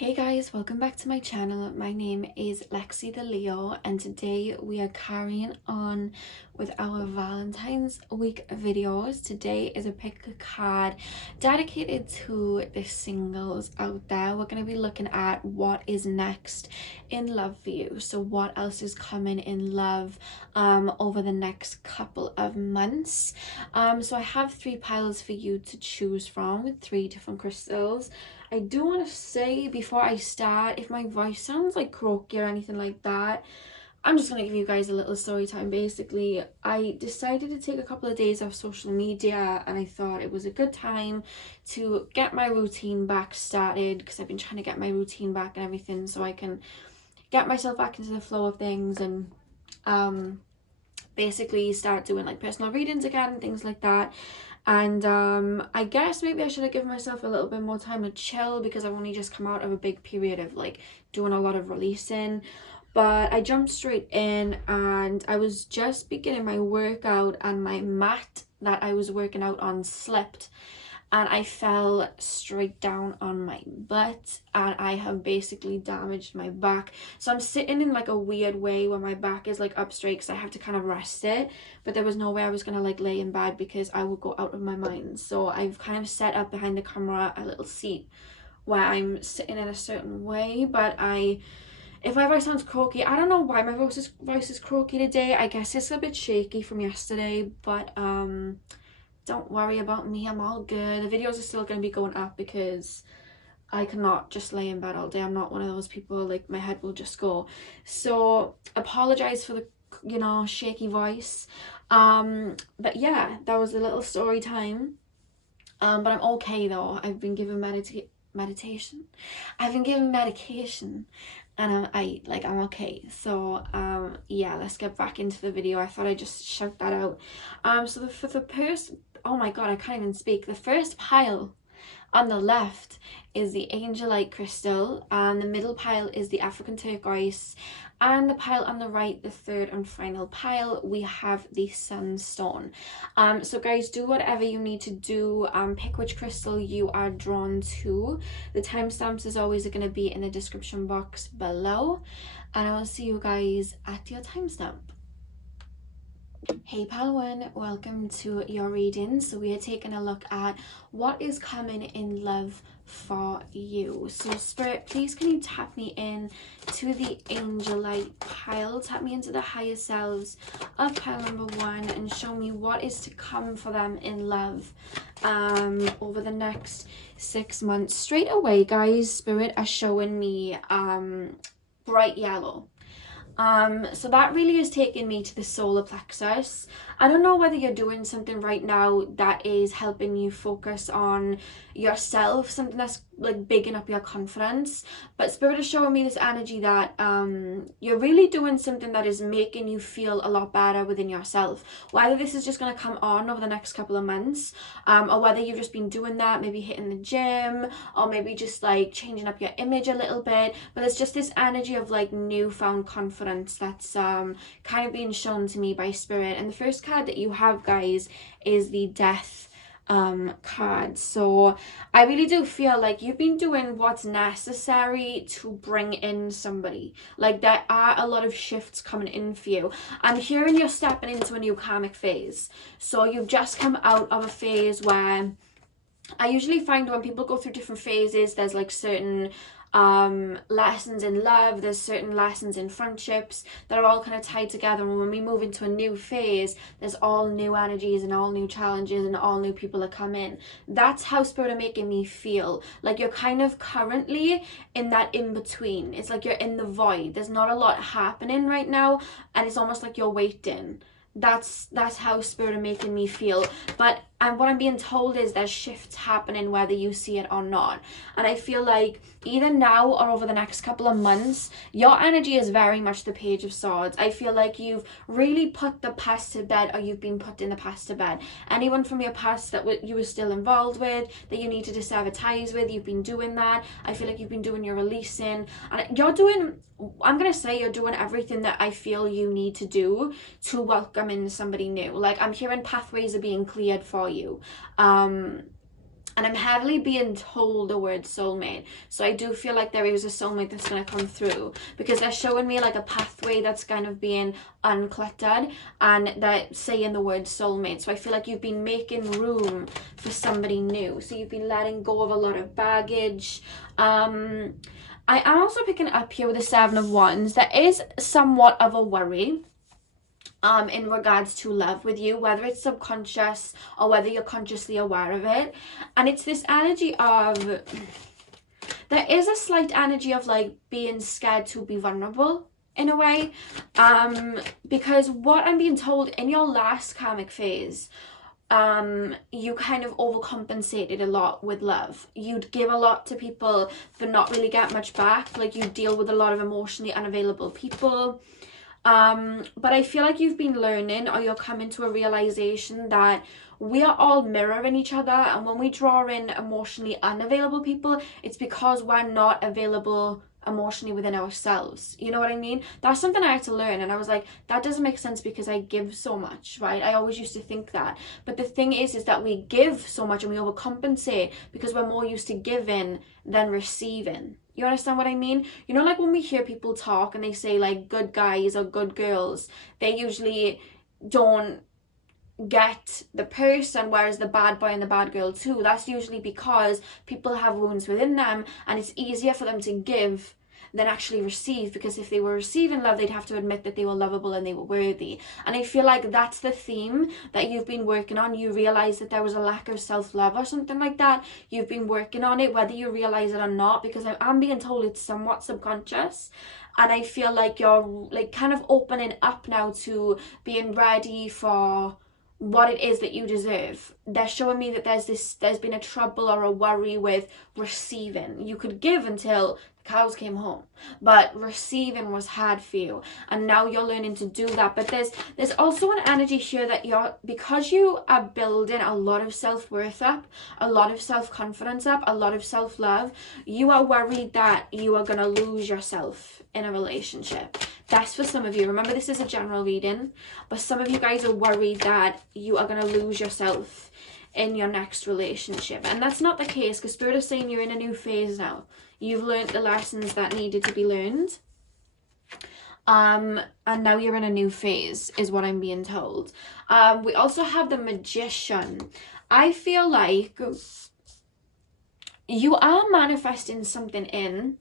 Hey guys, welcome back to my channel. My name is Lexi The Leo and today we are carrying on with our Valentine's week videos. Today is a pick a card dedicated to the singles out there. We're going to be looking at what is next in love for you. So what else is coming in love over the next couple of months. So I have 3 piles for you to choose from with 3 different crystals. I do want to say before I start, if my voice sounds like croaky or anything like that, I'm just going to give you guys a little story time. Basically, I decided to take a couple of days off social media and I thought it was a good time to get my routine back started, because I've been trying to get my routine back and everything so I can get myself back into the flow of things and basically start doing like personal readings again and things like that. And I guess maybe I should have given myself a little bit more time to chill, because I've only just come out of a big period of like doing a lot of releasing. But I jumped straight in and I was just beginning my workout and my mat that I was working out on slipped and I fell straight down on my butt and I have basically damaged my back. So I'm sitting in like a weird way where my back is like up straight because I have to kind of rest it, but there was no way I was gonna like lay in bed because I would go out of my mind. So I've kind of set up behind the camera a little seat where I'm sitting in a certain way. But if my voice sounds croaky, I don't know why my voice is croaky today. I guess it's a bit shaky from yesterday, but don't worry about me, I'm all good. The videos are still going to be going up because I cannot just lay in bed all day. I'm not one of those people, like my head will just go. So apologize for the, you know, shaky voice. But yeah, that was a little story time. But I'm okay though. I've been given meditation. I've been given medication and I'm okay. So yeah, let's get back into the video. I thought I'd just shout that out. So for the first, oh my god, I can't even speak. The first pile on the left is the angelite crystal, and the middle pile is the African turquoise, and the pile on the right, the third and final pile, we have the sunstone. So guys, do whatever you need to do. Pick which crystal you are drawn to. The timestamps is always going to be in the description box below, and I will see you guys at your timestamp. Hey pal one, welcome to your reading. So we are taking a look at what is coming in love for you. So spirit, please can you tap me in to the angelite pile, tap me into the higher selves of pile number 1 and show me what is to come for them in love over the next 6 months. Straight away guys, spirit are showing me bright yellow. So that really is taking me to the solar plexus. I don't know whether you're doing something right now that is helping you focus on yourself, something that's like bigging up your confidence, but spirit is showing me this energy that you're really doing something that is making you feel a lot better within yourself. Whether this is just going to come on over the next couple of months, or whether you've just been doing that, maybe hitting the gym, or maybe just like changing up your image a little bit, but it's just this energy of like newfound confidence that's kind of being shown to me by spirit. And the first card that you have guys is the death card. So I really do feel like you've been doing what's necessary to bring in somebody. Like there are a lot of shifts coming in for you. I'm hearing you're stepping into a new karmic phase. So you've just come out of a phase where I usually find when people go through different phases, there's like certain lessons in love, there's certain lessons in friendships that are all kind of tied together, and when we move into a new phase, there's all new energies and all new challenges and all new people that come in. That's how spirit are making me feel. Like you're kind of currently in that in-between. It's like you're in the void. There's not a lot happening right now and it's almost like you're waiting. That's how spirit are making me feel. But what I'm being told is there's shifts happening whether you see it or not. And I feel like either now or over the next couple of months, your energy is very much the Page of Swords. I feel like you've really put the past to bed, or you've been put in the past to bed. Anyone from your past that you were still involved with, that you need to sever ties with, you've been doing that. I feel like you've been doing your releasing. And you're doing, I'm going to say you're doing everything that I feel you need to do to welcome in somebody new. Like I'm hearing pathways are being cleared for you. And I'm heavily being told the word soulmate. So I do feel like there is a soulmate that's going to come through, because they're showing me like a pathway that's kind of being uncluttered, and they're saying the word soulmate. So I feel like you've been making room for somebody new. So you've been letting go of a lot of baggage. I am also picking up here with the 7 of Wands. There is somewhat of a worry in regards to love with you, whether it's subconscious or whether you're consciously aware of it. And it's this energy of, there is a slight energy of like being scared to be vulnerable in a way, because what I'm being told, in your last karmic phase, you kind of overcompensated a lot with love. You'd give a lot to people but not really get much back. Like, you deal with a lot of emotionally unavailable people. But I feel like you've been learning, or you're coming to a realization that we are all mirroring each other, and when we draw in emotionally unavailable people, it's because we're not available emotionally within ourselves. You know what I mean? That's something I had to learn, and I was like, that doesn't make sense because I give so much, right? I always used to think that. But the thing is that we give so much and we overcompensate because we're more used to giving than receiving. You understand what I mean? You know, like when we hear people talk and they say like good guys or good girls, they usually don't get the person, whereas the bad boy and the bad girl too. That's usually because people have wounds within them, and it's easier for them to give than actually receive, because if they were receiving love, they'd have to admit that they were lovable and they were worthy. And I feel like that's the theme that you've been working on. You realize that there was a lack of self-love or something like that. You've been working on it, whether you realize it or not, because I'm being told it's somewhat subconscious. And I feel like you're like kind of opening up now to being ready for what it is that you deserve. They're showing me that there's been a trouble or a worry with receiving. You could give until the cows came home, but receiving was hard for you, and now you're learning to do that. But there's also an energy here that because you are building a lot of self-worth up, a lot of self-confidence up, a lot of self-love, you are worried that you are going to lose yourself in a relationship. That's for some of you. Remember, this is a general reading, but some of you guys are worried that you are going to lose yourself in your next relationship. And that's not the case, because Spirit is saying you're in a new phase now. You've learned the lessons that needed to be learned. And now you're in a new phase, is what I'm being told. We also have the Magician. I feel like you are manifesting something in.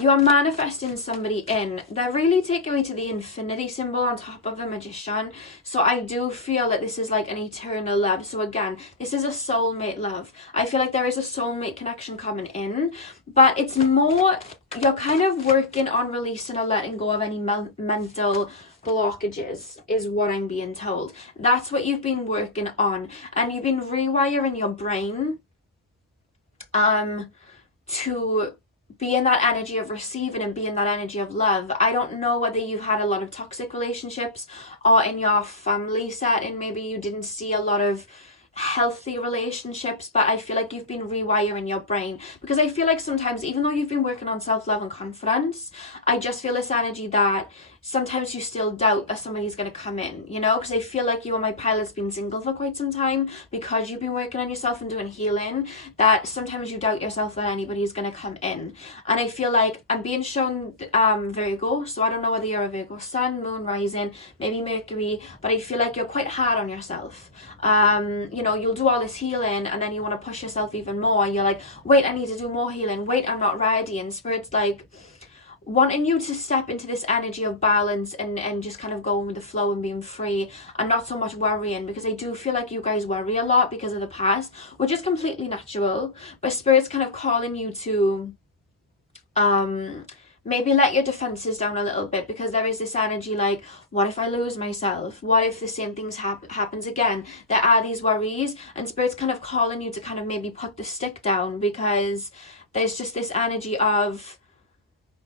You are manifesting somebody in. They're really taking me to the infinity symbol on top of the Magician. So I do feel that this is like an eternal love. So again, this is a soulmate love. I feel like there is a soulmate connection coming in. But it's more, you're kind of working on releasing or letting go of any mental blockages, is what I'm being told. That's what you've been working on. And you've been rewiring your brain to be in that energy of receiving and be in that energy of love. I don't know whether you've had a lot of toxic relationships, or in your family setting maybe you didn't see a lot of healthy relationships, but I feel like you've been rewiring your brain, because I feel like sometimes, even though you've been working on self-love and confidence, I just feel this energy that sometimes you still doubt that somebody's going to come in, you know, because I feel like you and my pilot's been single for quite some time, because you've been working on yourself and doing healing, that sometimes you doubt yourself that anybody's going to come in. And I feel like I'm being shown Virgo, so I don't know whether you're a Virgo sun, moon, rising, maybe Mercury, but I feel like you're quite hard on yourself. You know, you'll do all this healing and then you want to push yourself even more. You're like, wait, I need to do more healing. Wait, I'm not ready. And Spirit's like wanting you to step into this energy of balance and just kind of going with the flow and being free and not so much worrying, because I do feel like you guys worry a lot because of the past, which is completely natural. But Spirit's kind of calling you to maybe let your defenses down a little bit, because there is this energy like, what if I lose myself? What if the same things happens again? There are these worries, and Spirit's kind of calling you to kind of maybe put the stick down, because there's just this energy of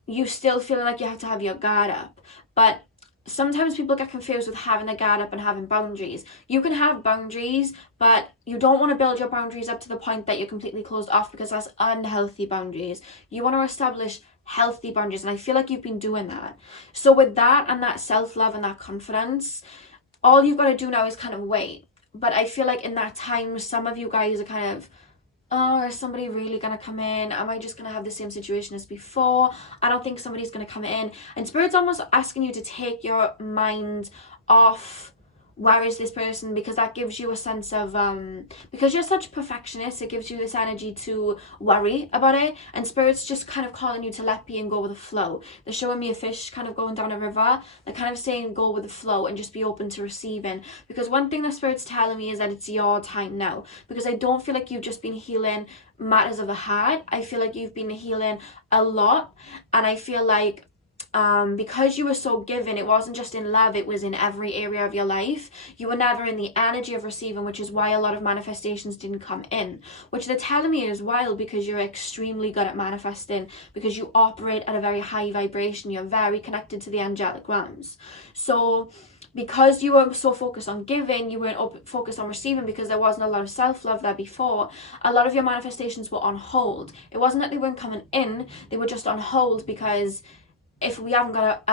you still feeling like you have to have your guard up. But sometimes people get confused with having a guard up and having boundaries. You can have boundaries, but you don't want to build your boundaries up to the point that you're completely closed off, because that's unhealthy boundaries. You want to establish healthy boundaries, and I feel like you've been doing that. So with that and that self-love and that confidence, all you've got to do now is kind of wait. But I feel like in that time, some of you guys are kind of oh, is somebody really going to come in? Am I just going to have the same situation as before? I don't think somebody's going to come in. And Spirit's almost asking you to take your mind off where is this person, because that gives you a sense of because you're such a perfectionist, it gives you this energy to worry about it. And Spirit's just kind of calling you to let be and go with the flow. They're showing me a fish kind of going down a river. They're kind of saying go with the flow and just be open to receiving, because one thing that Spirit's telling me is that it's your time now, because I don't feel like you've just been healing matters of the heart. I feel like you've been healing a lot, and I feel like because you were so given, it wasn't just in love, it was in every area of your life. You were never in the energy of receiving, which is why a lot of manifestations didn't come in, which they're telling me is wild, because you're extremely good at manifesting, because you operate at a very high vibration. You're very connected to the angelic realms. So because you were so focused on giving, you weren't focused on receiving, because there wasn't a lot of self-love there before. A lot of your manifestations were on hold. It wasn't that they weren't coming in, they were just on hold, because if we haven't got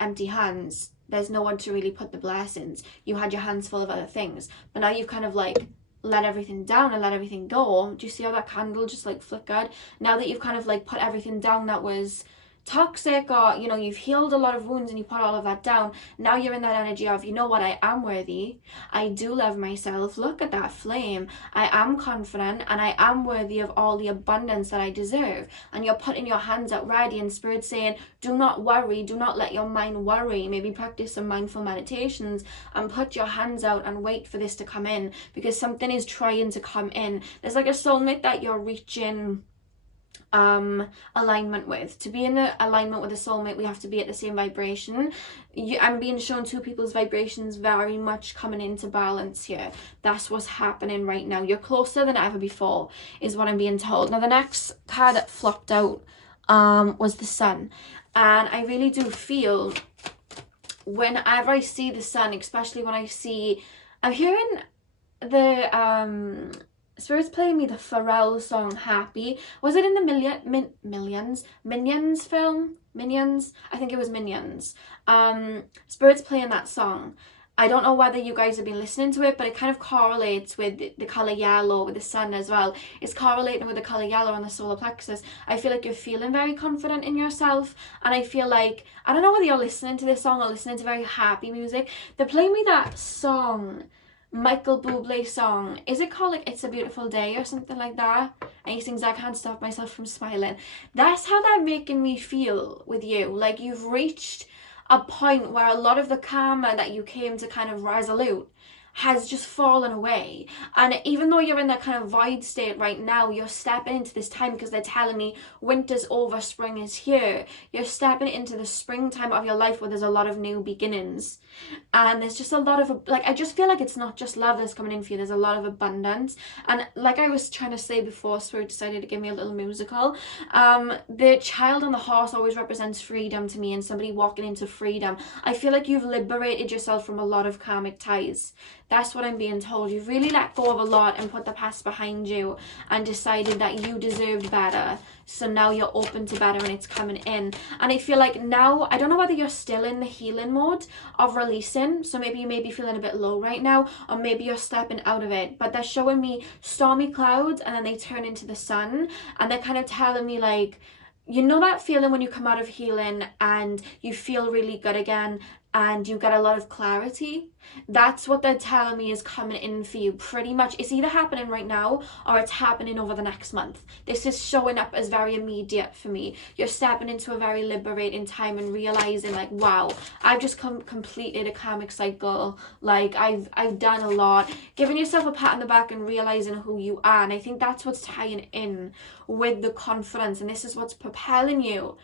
empty hands, there's no one to really put the blessings. You had your hands full of other things, but now you've kind of like let everything down and let everything go. Do you see how that candle just like flickered? Now that you've kind of like put everything down that was toxic, or you know, you've healed a lot of wounds and you put all of that down, now you're in that energy of, you know what, I am worthy, I do love myself, look at that flame, I am confident, and I am worthy of all the abundance that I deserve. And you're putting your hands out ready, and Spirit's saying, do not worry, do not let your mind worry. Maybe practice some mindful meditations and put your hands out and wait for this to come in, because something is trying to come in. There's like a soulmate that you're reaching alignment with. To be in the alignment with a soulmate, we have to be at the same vibration. I'm being shown two people's vibrations very much coming into balance here. That's what's happening right now. You're closer than ever before, is what I'm being told. Now the next card that flopped out was the Sun, and I really do feel whenever I see the Sun, especially when I'm hearing the Spirit's playing me the Pharrell song Happy. Was it in the Minions film? Minions? I think it was Minions. Spirit's playing that song. I don't know whether you guys have been listening to it, but it kind of correlates with the colour yellow, with the sun as well. It's correlating with the colour yellow on the solar plexus. I feel like you're feeling very confident in yourself, and I feel like, I don't know whether you're listening to this song or listening to very happy music. They're playing me that song, Michael Bublé song. Is it called like It's a Beautiful Day or something like that? And he sings I Can't Stop Myself from Smiling. That's how they're making me feel with you. Like you've reached a point where a lot of the karma that you came to kind of resolute has just fallen away. And even though you're in that kind of void state right now, you're stepping into this time, because they're telling me winter's over, spring is here. You're stepping into the springtime of your life where there's a lot of new beginnings. And there's just a lot of, like, I just feel like it's not just love that's coming in for you. There's a lot of abundance. And like I was trying to say before, Spirit decided to give me a little musical. The child on the horse always represents freedom to me, and somebody walking into freedom. I feel like you've liberated yourself from a lot of karmic ties. That's what I'm being told. You've really let go of a lot and put the past behind you and decided that you deserved better. So now you're open to better, and it's coming in. And I feel like now, I don't know whether you're still in the healing mode of releasing. So maybe you may be feeling a bit low right now, or maybe you're stepping out of it. But they're showing me stormy clouds, and then they turn into the sun. And they're kind of telling me, like, you know that feeling when you come out of healing and you feel really good again and you get a lot of clarity? That's what they're telling me is coming in for you pretty much. It's either happening right now or it's happening over the next month. This is showing up as very immediate for me. You're stepping into a very liberating time and realizing, like, wow, I've just completed a karmic cycle. Like, I've done a lot. Giving yourself a pat on the back and realizing who you are. And I think that's what's tying in with the confidence. And this is what's propelling you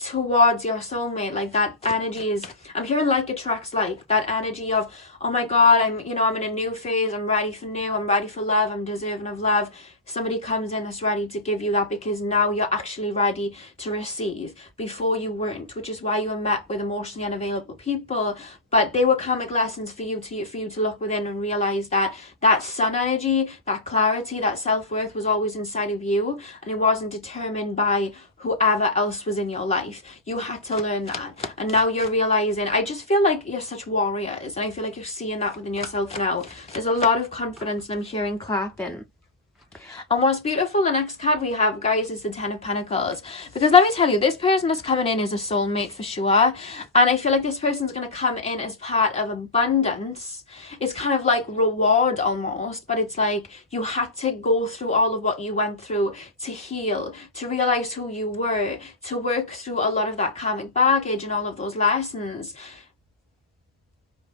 towards your soulmate. Like, that energy is, I'm hearing like attracts like, that energy of, oh my god, I'm in a new phase, I'm ready for new, I'm ready for love, I'm deserving of love. Somebody comes in that's ready to give you that, because now you're actually ready to receive. Before you weren't, which is why you were met with emotionally unavailable people, but they were karmic lessons for you to look within and realize that that sun energy, that clarity, that self-worth was always inside of you, and it wasn't determined by whoever else was in your life. You had to learn that, and now you're realizing. I just feel like you're such warriors, and I feel like you're seeing that within yourself now. There's a lot of confidence, and I'm hearing clapping. And what's beautiful, the next card we have, guys, is the Ten of Pentacles. Because let me tell you, this person that's coming in is a soulmate for sure. And I feel like this person's going to come in as part of abundance. It's kind of like reward almost, but it's like you had to go through all of what you went through to heal, to realize who you were, to work through a lot of that karmic baggage and all of those lessons.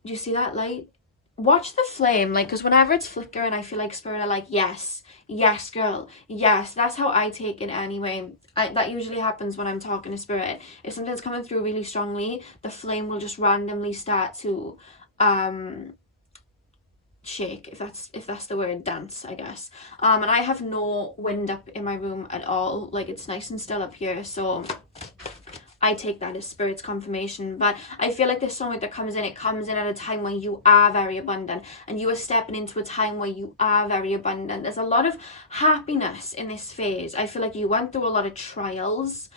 Do you see that light? Watch the flame, like, because whenever it's flickering, I feel like spirit are like, yes, yes, girl, yes. That's how I take it anyway. That usually happens when I'm talking to spirit. If something's coming through really strongly, the flame will just randomly start to shake, if that's the word, dance, I guess. And I have no wind up in my room at all. Like, it's nice and still up here, so I take that as spirit's confirmation. But I feel like this soulmate that comes in, it comes in at a time when you are very abundant, and you are stepping into a time where you are very abundant. There's a lot of happiness in this phase. I feel like you went through a lot of trials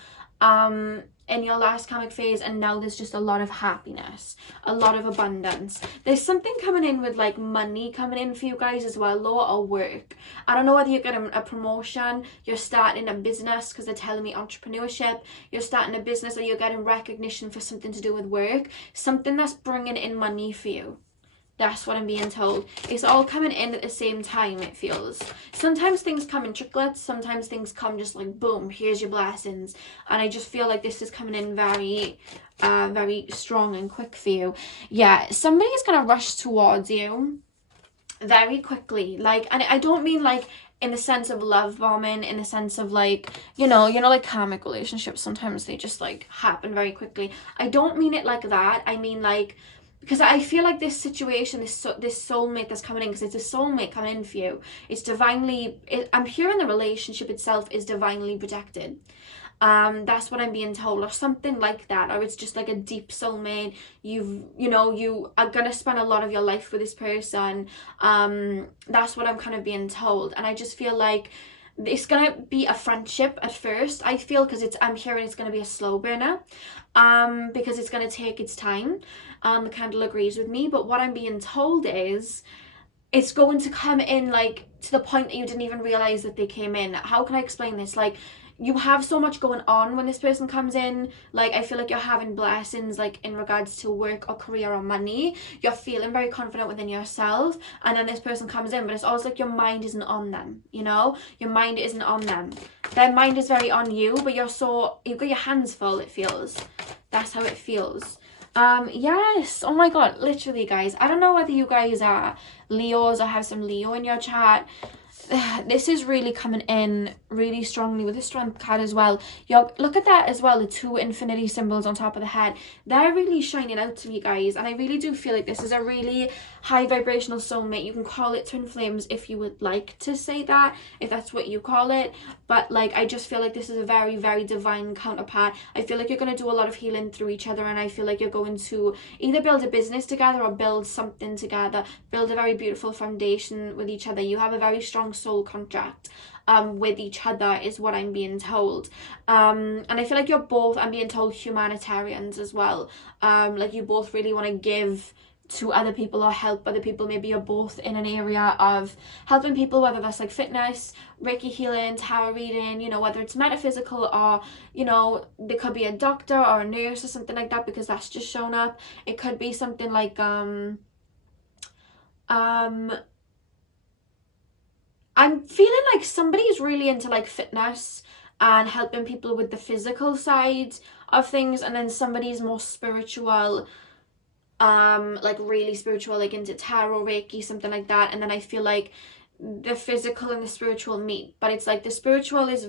in your last karmic phase, and now there's just a lot of happiness, a lot of abundance. There's something coming in with like money coming in for you guys as well, or work. I don't know whether you're getting a promotion, you're starting a business, because they're telling me entrepreneurship, you're starting a business, or you're getting recognition for something to do with work, something that's bringing in money for you. That's what I'm being told. It's all coming in at the same time, it feels. Sometimes things come in triplets. Sometimes things come just like, boom, here's your blessings. And I just feel like this is coming in very, very strong and quick for you. Yeah, somebody is going to rush towards you very quickly. Like, and I don't mean like in the sense of love bombing, in the sense of like, you know, like karmic relationships, sometimes they just like happen very quickly. I don't mean it like that. I mean like, because I feel like this situation, this soulmate that's coming in, because it's a soulmate coming in for you, it's divinely, I'm hearing the relationship itself is divinely protected. That's what I'm being told, or something like that, or it's just like a deep soulmate. You are gonna spend a lot of your life with this person. That's what I'm kind of being told, and I just feel like it's gonna be a friendship at first, I feel, because I'm hearing it's gonna be a slow burner, because it's gonna take its time. The candle agrees with me, but what I'm being told is it's going to come in like to the point that you didn't even realize that they came in. How can I explain this? Like, you have so much going on when this person comes in. Like, I feel like you're having blessings, like in regards to work or career or money. You're feeling very confident within yourself, and then this person comes in, but it's always like your mind isn't on them, you know? Your mind isn't on them. Their mind is very on you, but you've got your hands full, it feels. That's how it feels. Yes, oh my god, literally, guys, I don't know whether you guys are Leos or have some Leo in your chart. This is really coming in really strongly with the Strength card as well. Look at that as well, the two infinity symbols on top of the head. They're really shining out to me, guys, and I really do feel like this is a really high vibrational soulmate. You can call it twin flames if you would like to say that, if that's what you call it, but like, I just feel like this is a very, very divine counterpart. I feel like you're going to do a lot of healing through each other, and I feel like you're going to either build a business together or build something together, build a very beautiful foundation with each other. You have a very strong soul contract with each other, is what I'm being told. And I feel like you're both, I'm being told, humanitarians as well. Like, you both really want to give to other people or help other people. Maybe you're both in an area of helping people, whether that's like fitness, Reiki healing, tarot reading, you know, whether it's metaphysical, or, you know, there could be a doctor or a nurse or something like that, because that's just shown up. It could be something like I'm feeling like somebody's really into like fitness and helping people with the physical side of things, and then somebody's more spiritual, like really spiritual, like into tarot, Reiki, something like that. And then I feel like the physical and the spiritual meet, but it's like the spiritual is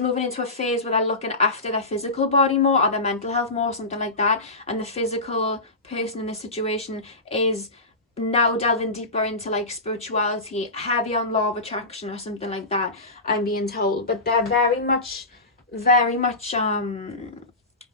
moving into a phase where they're looking after their physical body more, or their mental health more, something like that, and the physical person in this situation is now delving deeper into like spirituality, heavy on law of attraction or something like that, I'm being told. But they're very much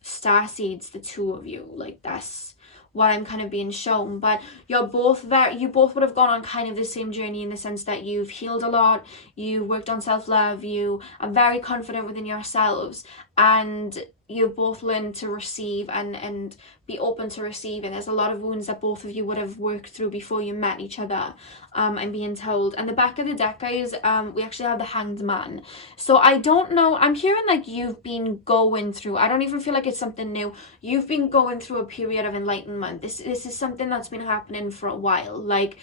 starseeds, the two of you. Like, that's what I'm kind of being shown. But you both would have gone on kind of the same journey, in the sense that you've healed a lot, you worked on self-love, you are very confident within yourselves, and you've both learned to receive and be open to receiving. There's a lot of wounds that both of you would have worked through before you met each other. I'm being told. And the back of the deck, guys, we actually have the Hanged Man. So I don't know, I'm hearing like you've been going through, I don't even feel like it's something new. You've been going through a period of enlightenment. This is something that's been happening for a while. Like,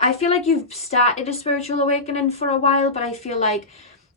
I feel like you've started a spiritual awakening for a while, but I feel like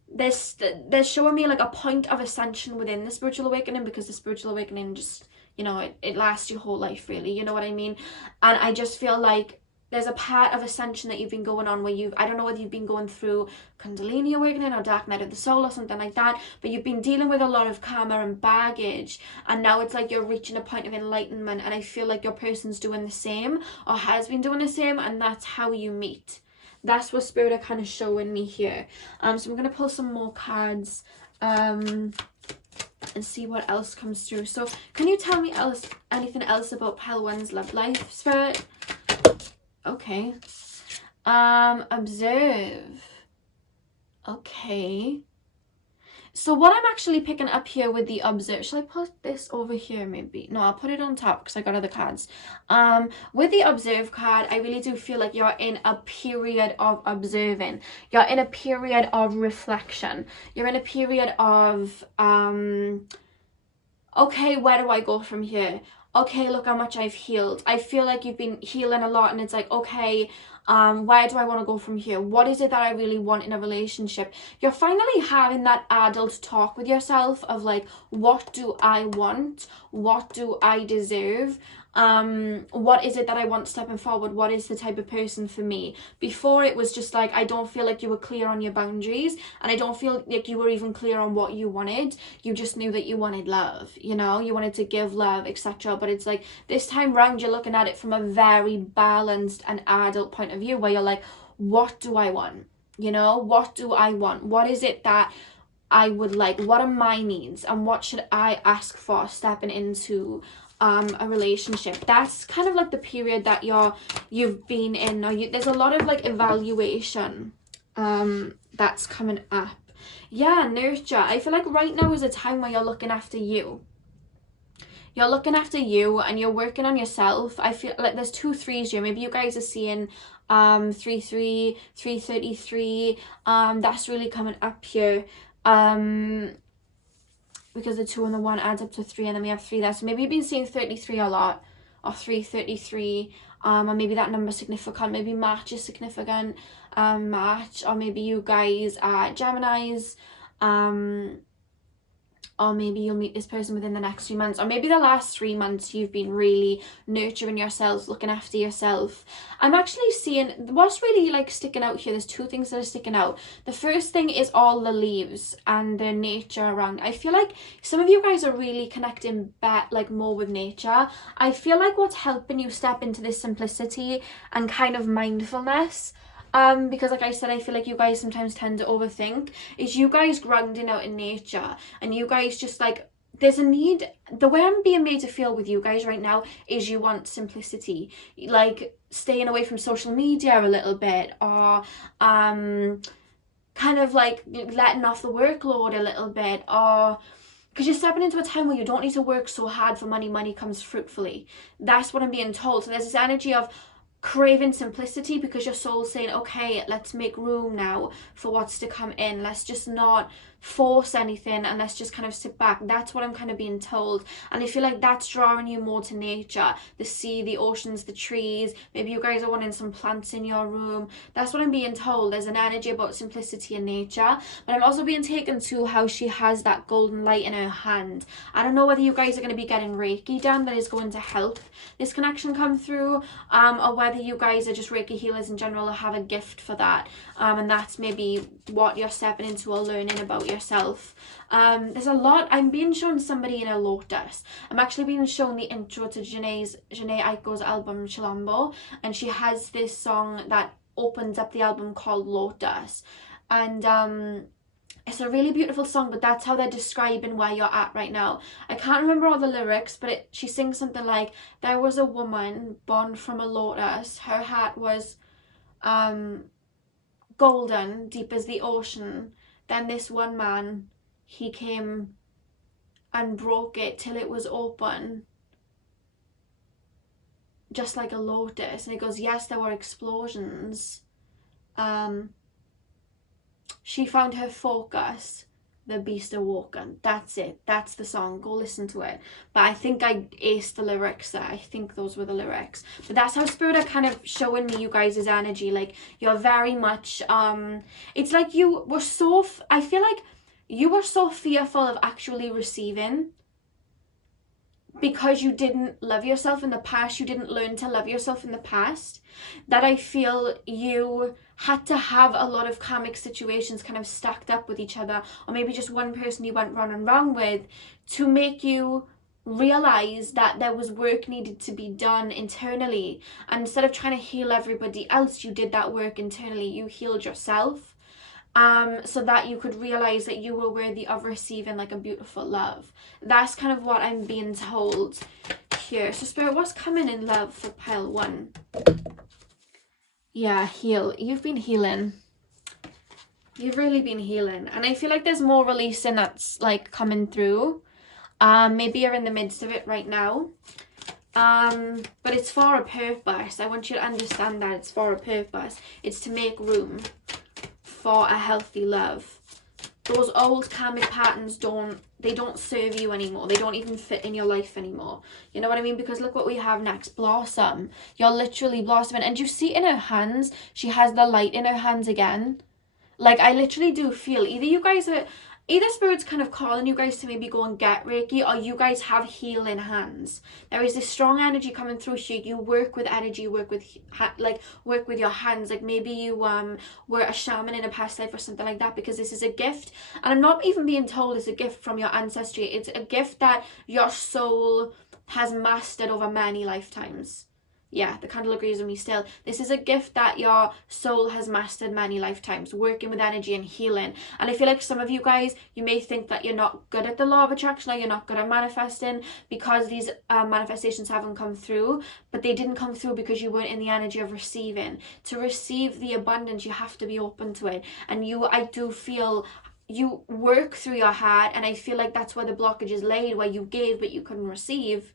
they're showing me like a point of ascension within the spiritual awakening, because the spiritual awakening just, you know, it lasts your whole life, really, you know what I mean? And I just feel like there's a part of ascension that you've been going on where I don't know whether you've been going through Kundalini awakening or Dark Night of the Soul or something like that, but you've been dealing with a lot of karma and baggage, and now it's like you're reaching a point of enlightenment, and I feel like your person's doing the same or has been doing the same, and that's how you meet. That's what Spirit are kind of showing me here. So I'm going to pull some more cards and see what else comes through. So can you tell me anything else about Pale One's love life, Spirit? Okay. Observe. Okay. So what I'm actually picking up here with the observe, shall I put this over here maybe? No, I'll put it on top because I got other cards. With the observe card, I really do feel like you're in a period of observing. You're in a period of reflection. You're in a period of, okay, where do I go from here? Okay, look how much I've healed. I feel like you've been healing a lot, and it's like, okay, where do I want to go from here? What is it that I really want in a relationship? You're finally having that adult talk with yourself of like, what do I want? What do I deserve? What is it that I want stepping forward? What is the type of person for me? Before, it was just like, I don't feel like you were clear on your boundaries, and I don't feel like you were even clear on what you wanted. You just knew that you wanted love, you know, you wanted to give love, etc. But it's like this time round, you're looking at it from a very balanced and adult point of view, where you're like, what do I want? You know, what do I want? What is it that I would like? What are my needs, and what should I ask for stepping into a relationship? That's kind of like the period that you've been in, or there's a lot of like evaluation that's coming up. Yeah, nurture. I feel like right now is a time where you're looking after you. You're looking after you and you're working on yourself. I feel like there's 2 3s here. Maybe you guys are seeing 3 3 333. That's really coming up here. Because the 2 and the 1 adds up to 3, and then we have 3 there. So maybe you've been seeing 33 a lot, or 333, or maybe that number's significant. Maybe March is significant, March, or maybe you guys are Geminis, or maybe you'll meet this person within the next 3 months, or maybe the last 3 months you've been really nurturing yourself, looking after yourself. I'm actually seeing what's really like sticking out here. There's 2 things that are sticking out. The first thing is all the leaves and the nature around. I feel like some of you guys are really connecting back, like more with nature. I feel like what's helping you step into this simplicity and kind of mindfulness, because like I said, I feel like you guys sometimes tend to overthink, is you guys grounding out in nature, and you guys just like, there's a need. The way I'm being made to feel with you guys right now is you want simplicity, like staying away from social media a little bit, or kind of like letting off the workload a little bit, or because you're stepping into a time where you don't need to work so hard for money. Money comes fruitfully. That's what I'm being told. So there's this energy of craving simplicity, because your soul's saying, okay, let's make room now for what's to come in. Let's just not force anything, and let's just kind of sit back. That's what I'm kind of being told. And I feel like that's drawing you more to nature, the sea, the oceans, the trees. Maybe you guys are wanting some plants in your room. That's what I'm being told. There's an energy about simplicity and nature. But I'm also being taken to how she has that golden light in her hand. I don't know whether you guys are going to be getting Reiki done that is going to help this connection come through, or whether you guys are just Reiki healers in general or have a gift for that, and that's maybe what you're stepping into or learning about yourself. There's a lot. I'm being shown somebody in a lotus. I'm actually being shown the intro to Janae Aiko's album Chilambo, and she has this song that opens up the album called Lotus, and it's a really beautiful song, but that's how they're describing where you're at right now. I can't remember all the lyrics, but she sings something like, there was a woman born from a lotus. Her heart was golden, deep as the ocean. Then this one man, he came and broke it till it was open, just like a lotus. And it goes, yes, there were explosions. She found her focus, the beast awoken. That's it. That's the song. Go listen to it. But I think I aced the lyrics there. I think those were the lyrics. But that's how Spirit are kind of showing me you guys' energy. Like, you're very much, it's like you were so, I feel like you were so fearful of actually receiving, because you didn't love yourself in the past, you didn't learn to love yourself in the past, that I feel you had to have a lot of karmic situations kind of stacked up with each other, or maybe just one person you went wrong and wrong with, to make you realize that there was work needed to be done internally. And instead of trying to heal everybody else, you did that work internally. You healed yourself. So that you could realize that you were worthy of receiving like a beautiful love. That's kind of what I'm being told here. So Spirit, what's coming in love for pile 1? Yeah, heal. You've been healing. You've really been healing. And I feel like there's more releasing that's like coming through. Maybe you're in the midst of it right now. But it's for a purpose. I want you to understand that it's for a purpose. It's to make room for a healthy love. Those old karmic patterns don't serve you anymore. They don't even fit in your life anymore. You know what I mean? Because look what we have next. Blossom. You're literally blossoming. And you see in her hands, she has the light in her hands again. Like, I literally do feel either Spirit's kind of calling you guys to maybe go and get Reiki, or you guys have healing hands. There is this strong energy coming through you. You work with energy, you work with your hands. Like, maybe you were a shaman in a past life or something like that, because this is a gift. And I'm not even being told it's a gift from your ancestry. It's a gift that your soul has mastered over many lifetimes. Yeah, the candle agrees with me still. This is a gift that your soul has mastered many lifetimes, working with energy and healing. And I feel like some of you guys, you may think that you're not good at the law of attraction, or you're not good at manifesting because these manifestations haven't come through. But they didn't come through because you weren't in the energy of receiving. To receive the abundance, you have to be open to it. And I do feel you work through your heart, and I feel like that's where the blockage is laid, where you gave but you couldn't receive.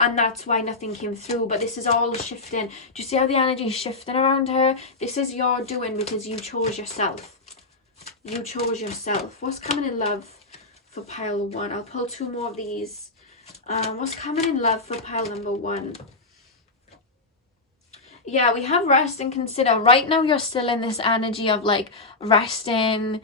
And that's why nothing came through. But this is all shifting. Do you see how the energy is shifting around her? This is your doing, because you chose yourself. You chose yourself. What's coming in love for pile 1? I'll pull 2 more of these. What's coming in love for pile number 1? Yeah, we have rest and consider. Right now you're still in this energy of like resting,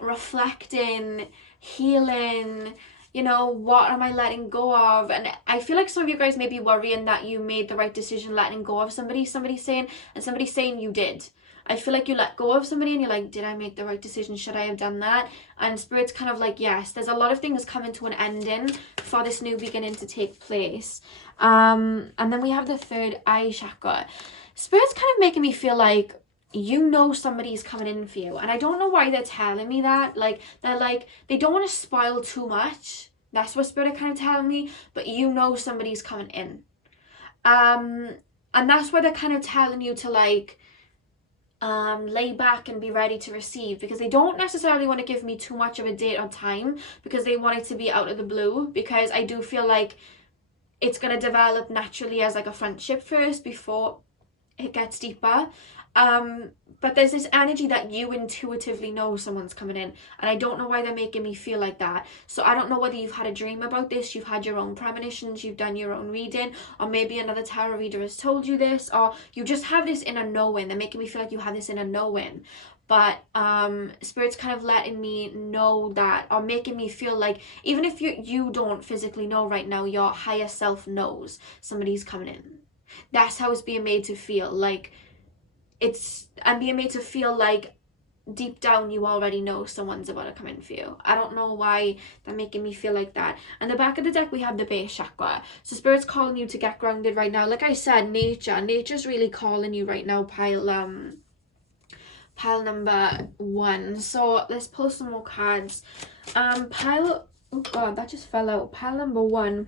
reflecting, healing. You know, what am I letting go of? And I feel like some of you guys may be worrying that you made the right decision letting go of somebody saying you did. I feel like you let go of somebody and you're like, did I make the right decision? Should I have done that? And Spirit's kind of like, yes, there's a lot of things coming to an ending for this new beginning to take place. And then we have the 3rd eye chakra. Spirit's kind of making me feel like, you know, somebody's coming in for you. And I don't know why they're telling me that. Like, they don't want to spoil too much. That's what Spirit are kind of telling me. But you know somebody's coming in. And that's why they're kind of telling you to like, lay back and be ready to receive, because they don't necessarily want to give me too much of a date or time, because they want it to be out of the blue, because I do feel like it's going to develop naturally as like a friendship first before it gets deeper. But there's this energy that you intuitively know someone's coming in, and I don't know why they're making me feel like that. So I don't know whether you've had a dream about this, you've had your own premonitions, you've done your own reading, or maybe another tarot reader has told you this, or you just have this inner knowing. They're making me feel like you have this inner knowing. But Spirit's kind of letting me know that, or making me feel like, even if you don't physically know right now, your higher self knows somebody's coming in. That's how it's being made to feel. Like, I'm being made to feel like deep down you already know someone's about to come in for you. I don't know why they're making me feel like that. And the back of the deck we have the base chakra. So Spirit's calling you to get grounded right now. Like I said, nature's really calling you right now, pile number 1. So let's pull some more cards. Oh god, that just fell out. Pile number 1.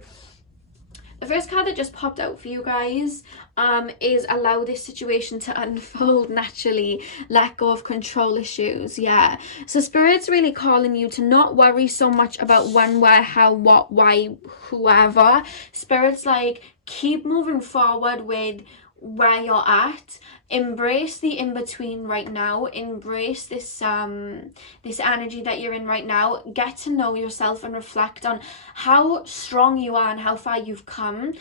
The first card that just popped out for you guys is allow this situation to unfold naturally. Let go of control issues. Yeah. So Spirit's really calling you to not worry so much about when, where, how, what, why, whoever. Spirit's like, keep moving forward with where you're at. Embrace the in-between right now. Embrace this this energy that you're in right now. Get to know yourself and reflect on how strong you are and how far you've come.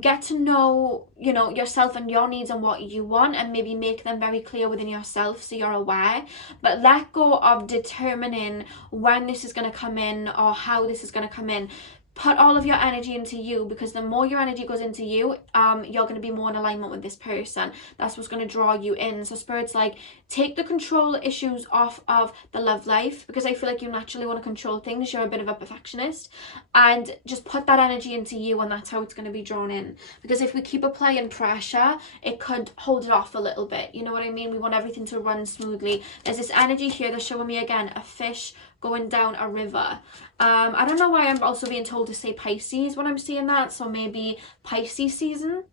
Get to know, you know, yourself and your needs and what you want, and maybe make them very clear within yourself so you're aware. But let go of determining when this is going to come in or how this is going to come in. Put all of your energy into you, because the more your energy goes into you, you're going to be more in alignment with this person. That's what's going to draw you in. So Spirit's like, take the control issues off of the love life, because I feel like you naturally want to control things. You're a bit of a perfectionist, and just put that energy into you, and that's how it's going to be drawn in. Because if we keep applying pressure, it could hold it off a little bit. You know what I mean? We want everything to run smoothly. There's this energy here. They're showing me again a fish going down a river. I don't know why I'm also being told to say Pisces when I'm seeing that, so maybe Pisces season.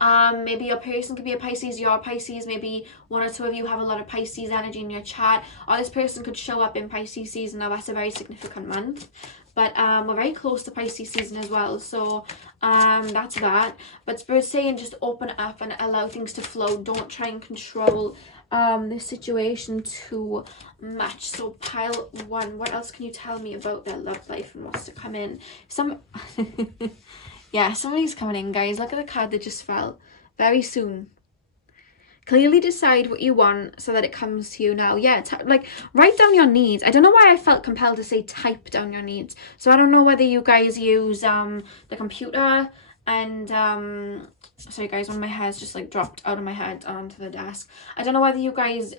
Maybe your person could be a Pisces, you're a Pisces, maybe one or two of you have a lot of Pisces energy in your chat, or this person could show up in Pisces season. Now that's a very significant month, but we're very close to Pisces season as well, so that's that. But Spirit's saying just open up and allow things to flow. Don't try and control this situation too much. So pile one, what else can you tell me about their love life and what's to come in? Yeah, somebody's coming in, guys. Look at the card that just fell. Very soon. Clearly decide what you want so that it comes to you now. Yeah, like, write down your needs. I don't know why I felt compelled to say type down your needs. So I don't know whether you guys use the computer and sorry guys, one of my hairs just like dropped out of my head onto the desk. I don't know whether you guys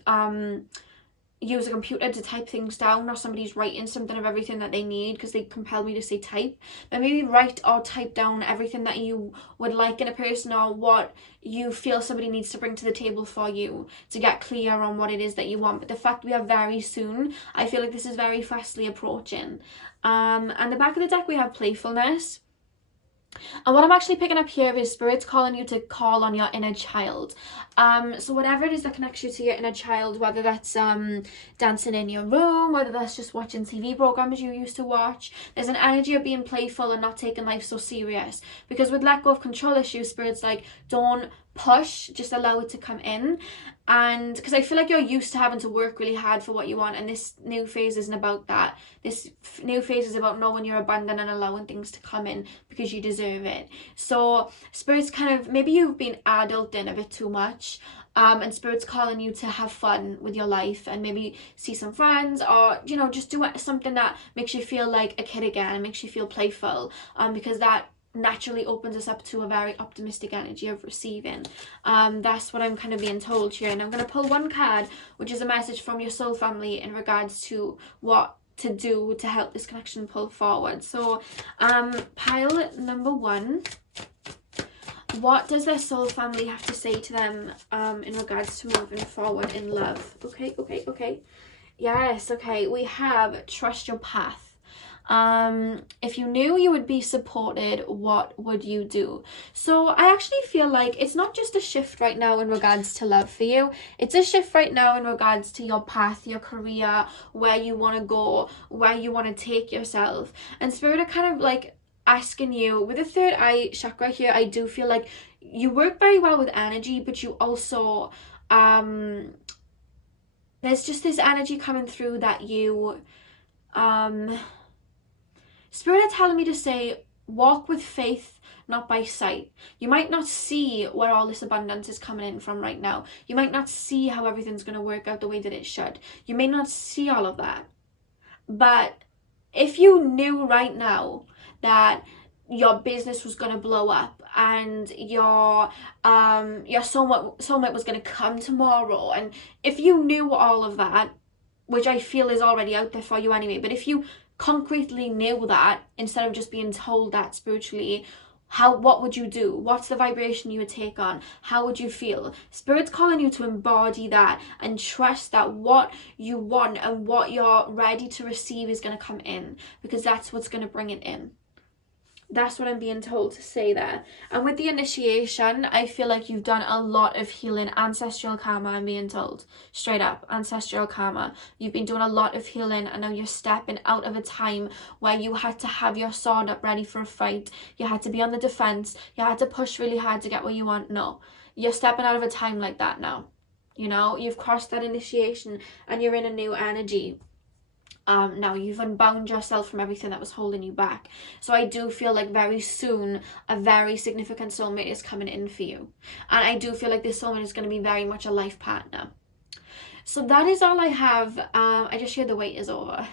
use a computer to type things down, or somebody's writing something of everything that they need because they compel me to say type. But maybe write or type down everything that you would like in a person, or what you feel somebody needs to bring to the table for you to get clear on what it is that you want. But the fact we are very soon, I feel like this is very fastly approaching. And the back of the deck we have playfulness. And what I'm actually picking up here is Spirit's calling you to call on your inner child. So whatever it is that connects you to your inner child, whether that's dancing in your room, whether that's just watching TV programs you used to watch, there's an energy of being playful and not taking life so serious. Because with let go of control issues, Spirit's like, don't push, just allow it to come in. And because I feel like you're used to having to work really hard for what you want, and this new phase isn't about that. This new phase is about knowing you're abundant and allowing things to come in because you deserve it. So Spirit's kind of, maybe you've been adulting a bit too much, and Spirit's calling you to have fun with your life and maybe see some friends, or, you know, just do something that makes you feel like a kid again, makes you feel playful, because that naturally opens us up to a very optimistic energy of receiving. That's what I'm kind of being told here. And I'm going to pull one card, which is a message from your soul family in regards to what to do to help this connection pull forward. So pile number one, what does their soul family have to say to them in regards to moving forward in love? Okay. Yes, okay, we have trust your path. If you knew you would be supported, what would you do? So I actually feel like it's not just a shift right now in regards to love for you, it's a shift right now in regards to your path, your career, where you want to go, where you want to take yourself. And Spirit are kind of like asking you, with the third eye chakra here, I do feel like you work very well with energy, but you also there's just this energy coming through that you Spirit are telling me to say, walk with faith, not by sight. You might not see where all this abundance is coming in from right now. You might not see how everything's going to work out the way that it should. You may not see all of that. But if you knew right now that your business was going to blow up and your soulmate was going to come tomorrow, and if you knew all of that, which I feel is already out there for you anyway, but if you concretely knew that instead of just being told that spiritually, what would you do? What's the vibration you would take on? How would you feel? Spirit's calling you to embody that and trust that what you want and what you're ready to receive is going to come in, because that's what's going to bring it in. That's what I'm being told to say there. And with the initiation, I feel like you've done a lot of healing. Ancestral karma, I'm being told. Straight up, ancestral karma. You've been doing a lot of healing, and now you're stepping out of a time where you had to have your sword up ready for a fight. You had to be on the defense. You had to push really hard to get what you want. No. You're stepping out of a time like that now. You know, you've crossed that initiation and you're in a new energy. Now you've unbound yourself from everything that was holding you back. So I do feel like very soon a very significant soulmate is coming in for you, and I do feel like this soulmate is going to be very much a life partner. So that is all I have. I just shared the wait is over.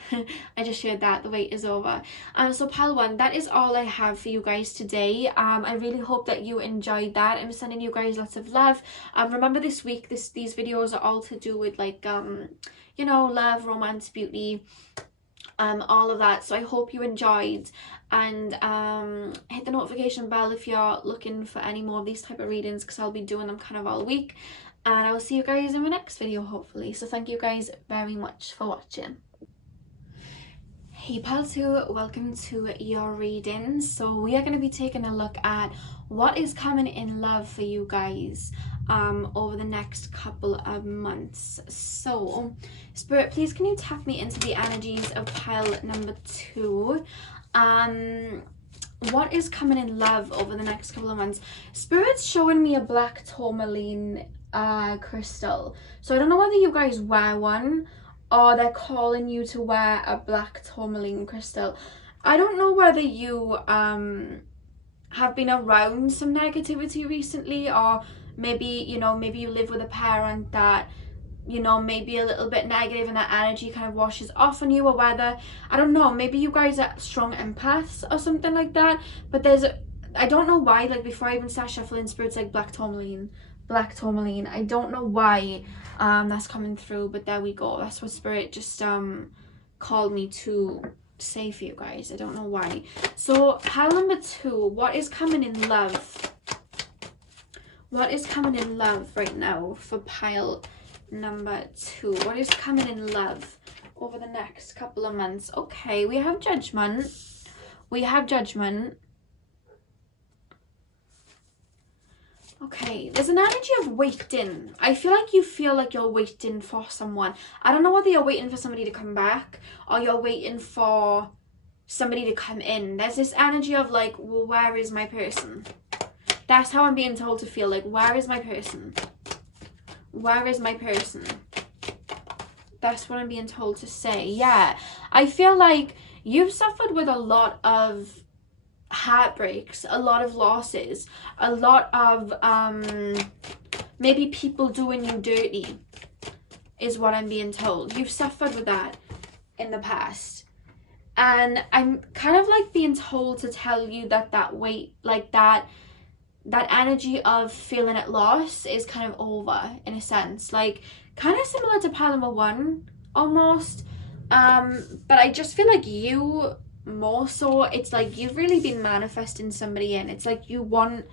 I just shared that the wait is over. So pile one, that is all I have for you guys today. I really hope that you enjoyed that. I'm sending you guys lots of love. Remember this week, these videos are all to do with like you know, love, romance, beauty, all of that. So I hope you enjoyed, and hit the notification bell if you're looking for any more of these type of readings, because I'll be doing them kind of all week. And I will see you guys in my next video, hopefully. So thank you guys very much for watching. Hey pal 2, welcome to your reading. So we are going to be taking a look at what is coming in love for you guys over the next couple of months. So Spirit, please can you tap me into the energies of pile number 2? What is coming in love over the next couple of months? Spirit's showing me a black tourmaline crystal. So I don't know whether you guys wear one or they're calling you to wear a black tourmaline crystal. I don't know whether you have been around some negativity recently, or maybe, you know, maybe you live with a parent that, you know, maybe a little bit negative and that energy kind of washes off on you, or whether, I don't know, maybe you guys are strong empaths or something like that. But there's I don't know why, like before I even start shuffling, Spirit's like black tourmaline. I don't know why that's coming through, but there we go. That's what Spirit just called me to say for you guys. I don't know why. So pile number 2, what is coming in love? What is coming in love right now for pile number 2? What is coming in love over the next couple of months? Okay, we have judgment. We have judgment. Okay, there's an energy of waiting. I feel like you're waiting for someone. I don't know whether you're waiting for somebody to come back or you're waiting for somebody to come in. There's this energy of like, well, where is my person? That's how I'm being told to feel. Like, where is my person? Where is my person? That's what I'm being told to say. Yeah, I feel like you've suffered with a lot of heartbreaks, a lot of losses, a lot of maybe people doing you dirty, is what I'm being told. You've suffered with that in the past, and I'm kind of like being told to tell you that that weight, like that energy of feeling at loss is kind of over, in a sense, like kind of similar to pile number 1 almost. But I just feel like you more so, it's like you've really been manifesting somebody in. It's like you want,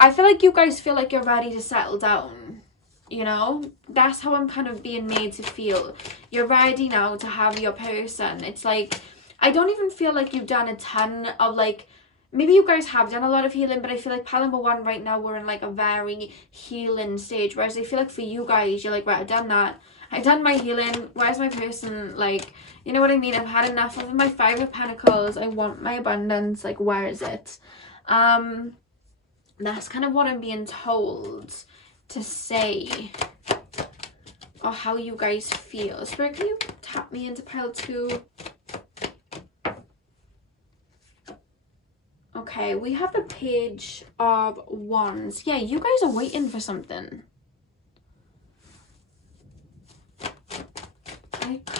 I feel like you guys feel like you're ready to settle down, you know? That's how I'm kind of being made to feel. You're ready now to have your person. It's like, I don't even feel like you've done a ton of like, maybe you guys have done a lot of healing, but I feel like pile number 1 right now, we're in like a very healing stage, whereas I feel like for you guys, you're like, right, I've done that. I've done my healing. Where's my person? Like, you know what I mean? I've had enough of my 5 of Pentacles. I want my abundance. Like, where is it? That's kind of what I'm being told to say, or how you guys feel. Spirit, can you tap me into pile 2? Okay, we have the Page of Wands. Yeah, you guys are waiting for something.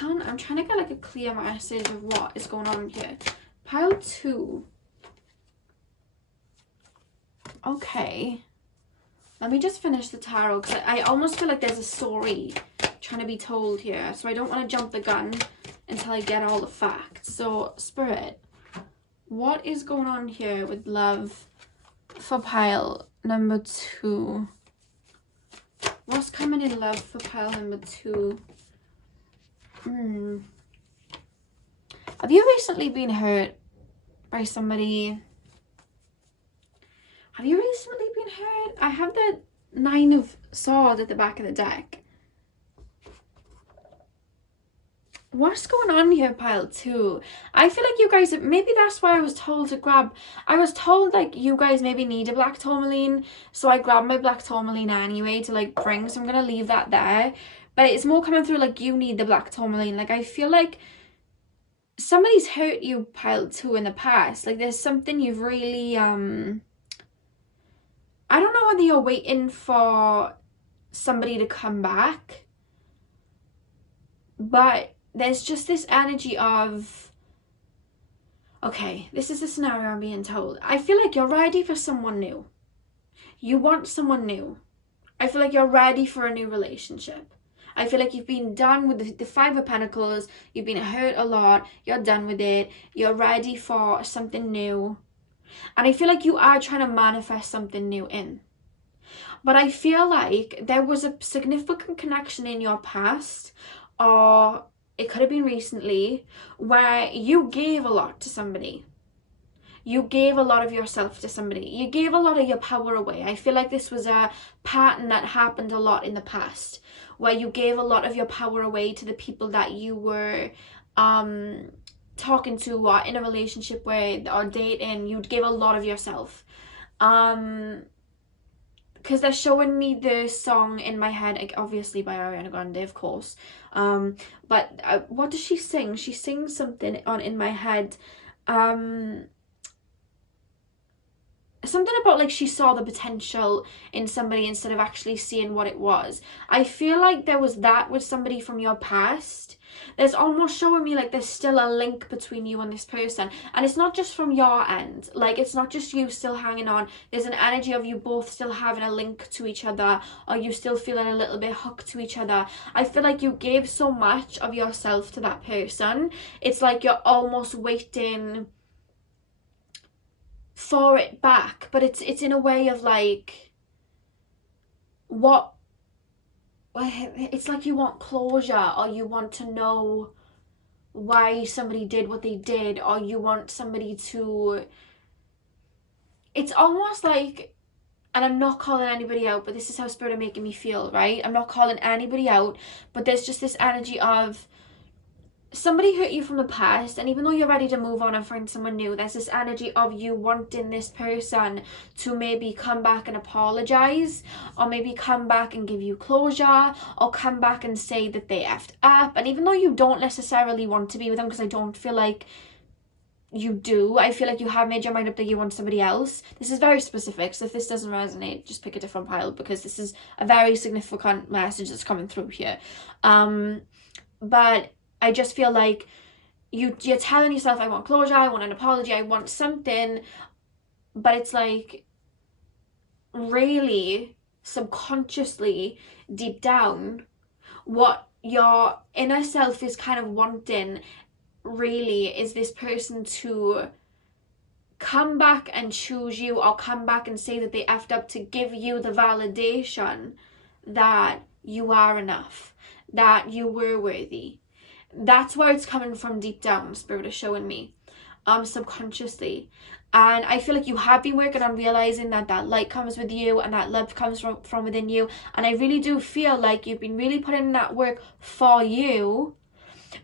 I'm trying to get like a clear message of what is going on here. Pile 2. Okay. Let me just finish the tarot, because I almost feel like there's a story trying to be told here. So I don't want to jump the gun until I get all the facts. So, Spirit, what is going on here with love for pile number 2? What's coming in love for pile number 2? Have you recently been hurt by somebody. Have you recently been hurt? I have the 9 of Swords at the back of the deck. What's going on here, pile 2? I feel like you guys, maybe that's why I was told to grab, I was told like you guys maybe need a black tourmaline, so I grabbed my black tourmaline anyway to like bring, so I'm gonna leave that there. But it's more coming through like you need the black tourmaline. Like I feel like somebody's hurt you, pile 2, in the past. Like there's something you've really I don't know whether you're waiting for somebody to come back, but there's just this energy of, okay, this is the scenario I'm being told. I feel like you're ready for someone new. You want someone new. I feel like you're ready for a new relationship. I feel like you've been done with the 5 of Pentacles. You've been hurt a lot. You're done with it. You're ready for something new. And I feel like you are trying to manifest something new in. But I feel like there was a significant connection in your past, or it could have been recently, where you gave a lot to somebody. You gave a lot of yourself to somebody. You gave a lot of your power away. I feel like this was a pattern that happened a lot in the past, where you gave a lot of your power away to the people that you were talking to or in a relationship with or dating. You'd give a lot of yourself. Because they're showing me the song in my head, like, obviously by Ariana Grande, of course. But what does she sing? She sings something on in my head. Something about like she saw the potential in somebody instead of actually seeing what it was. I feel like there was that with somebody from your past. There's almost showing me like there's still a link between you and this person, and it's not just from your end. Like it's not just you still hanging on. There's an energy of you both still having a link to each other, or you still feeling a little bit hooked to each other. I feel like you gave so much of yourself to that person. It's like you're almost waiting for it back, but it's in a way of like, what, it's like you want closure, or you want to know why somebody did what they did, or you want somebody to, it's almost like, and I'm not calling anybody out, but this is how Spirit are making me feel, right? I'm not calling anybody out, but there's just this energy of somebody hurt you from the past, and even though you're ready to move on and find someone new, there's this energy of you wanting this person to maybe come back and apologize, or maybe come back and give you closure, or come back and say that they effed up. And even though you don't necessarily want to be with them, because I don't feel like you do, I feel like you have made your mind up that you want somebody else. This is very specific, so if this doesn't resonate, just pick a different pile, because this is a very significant message that's coming through here. But I just feel like you're telling yourself, I want closure, I want an apology, I want something, but it's like really subconsciously deep down what your inner self is kind of wanting really is this person to come back and choose you, or come back and say that they effed up, to give you the validation that you are enough, that you were worthy. That's where it's coming from deep down, Spirit is showing me, subconsciously. And I feel like you have been working on realizing that that light comes with you, and that love comes from within you. And I really do feel like you've been really putting in that work for you,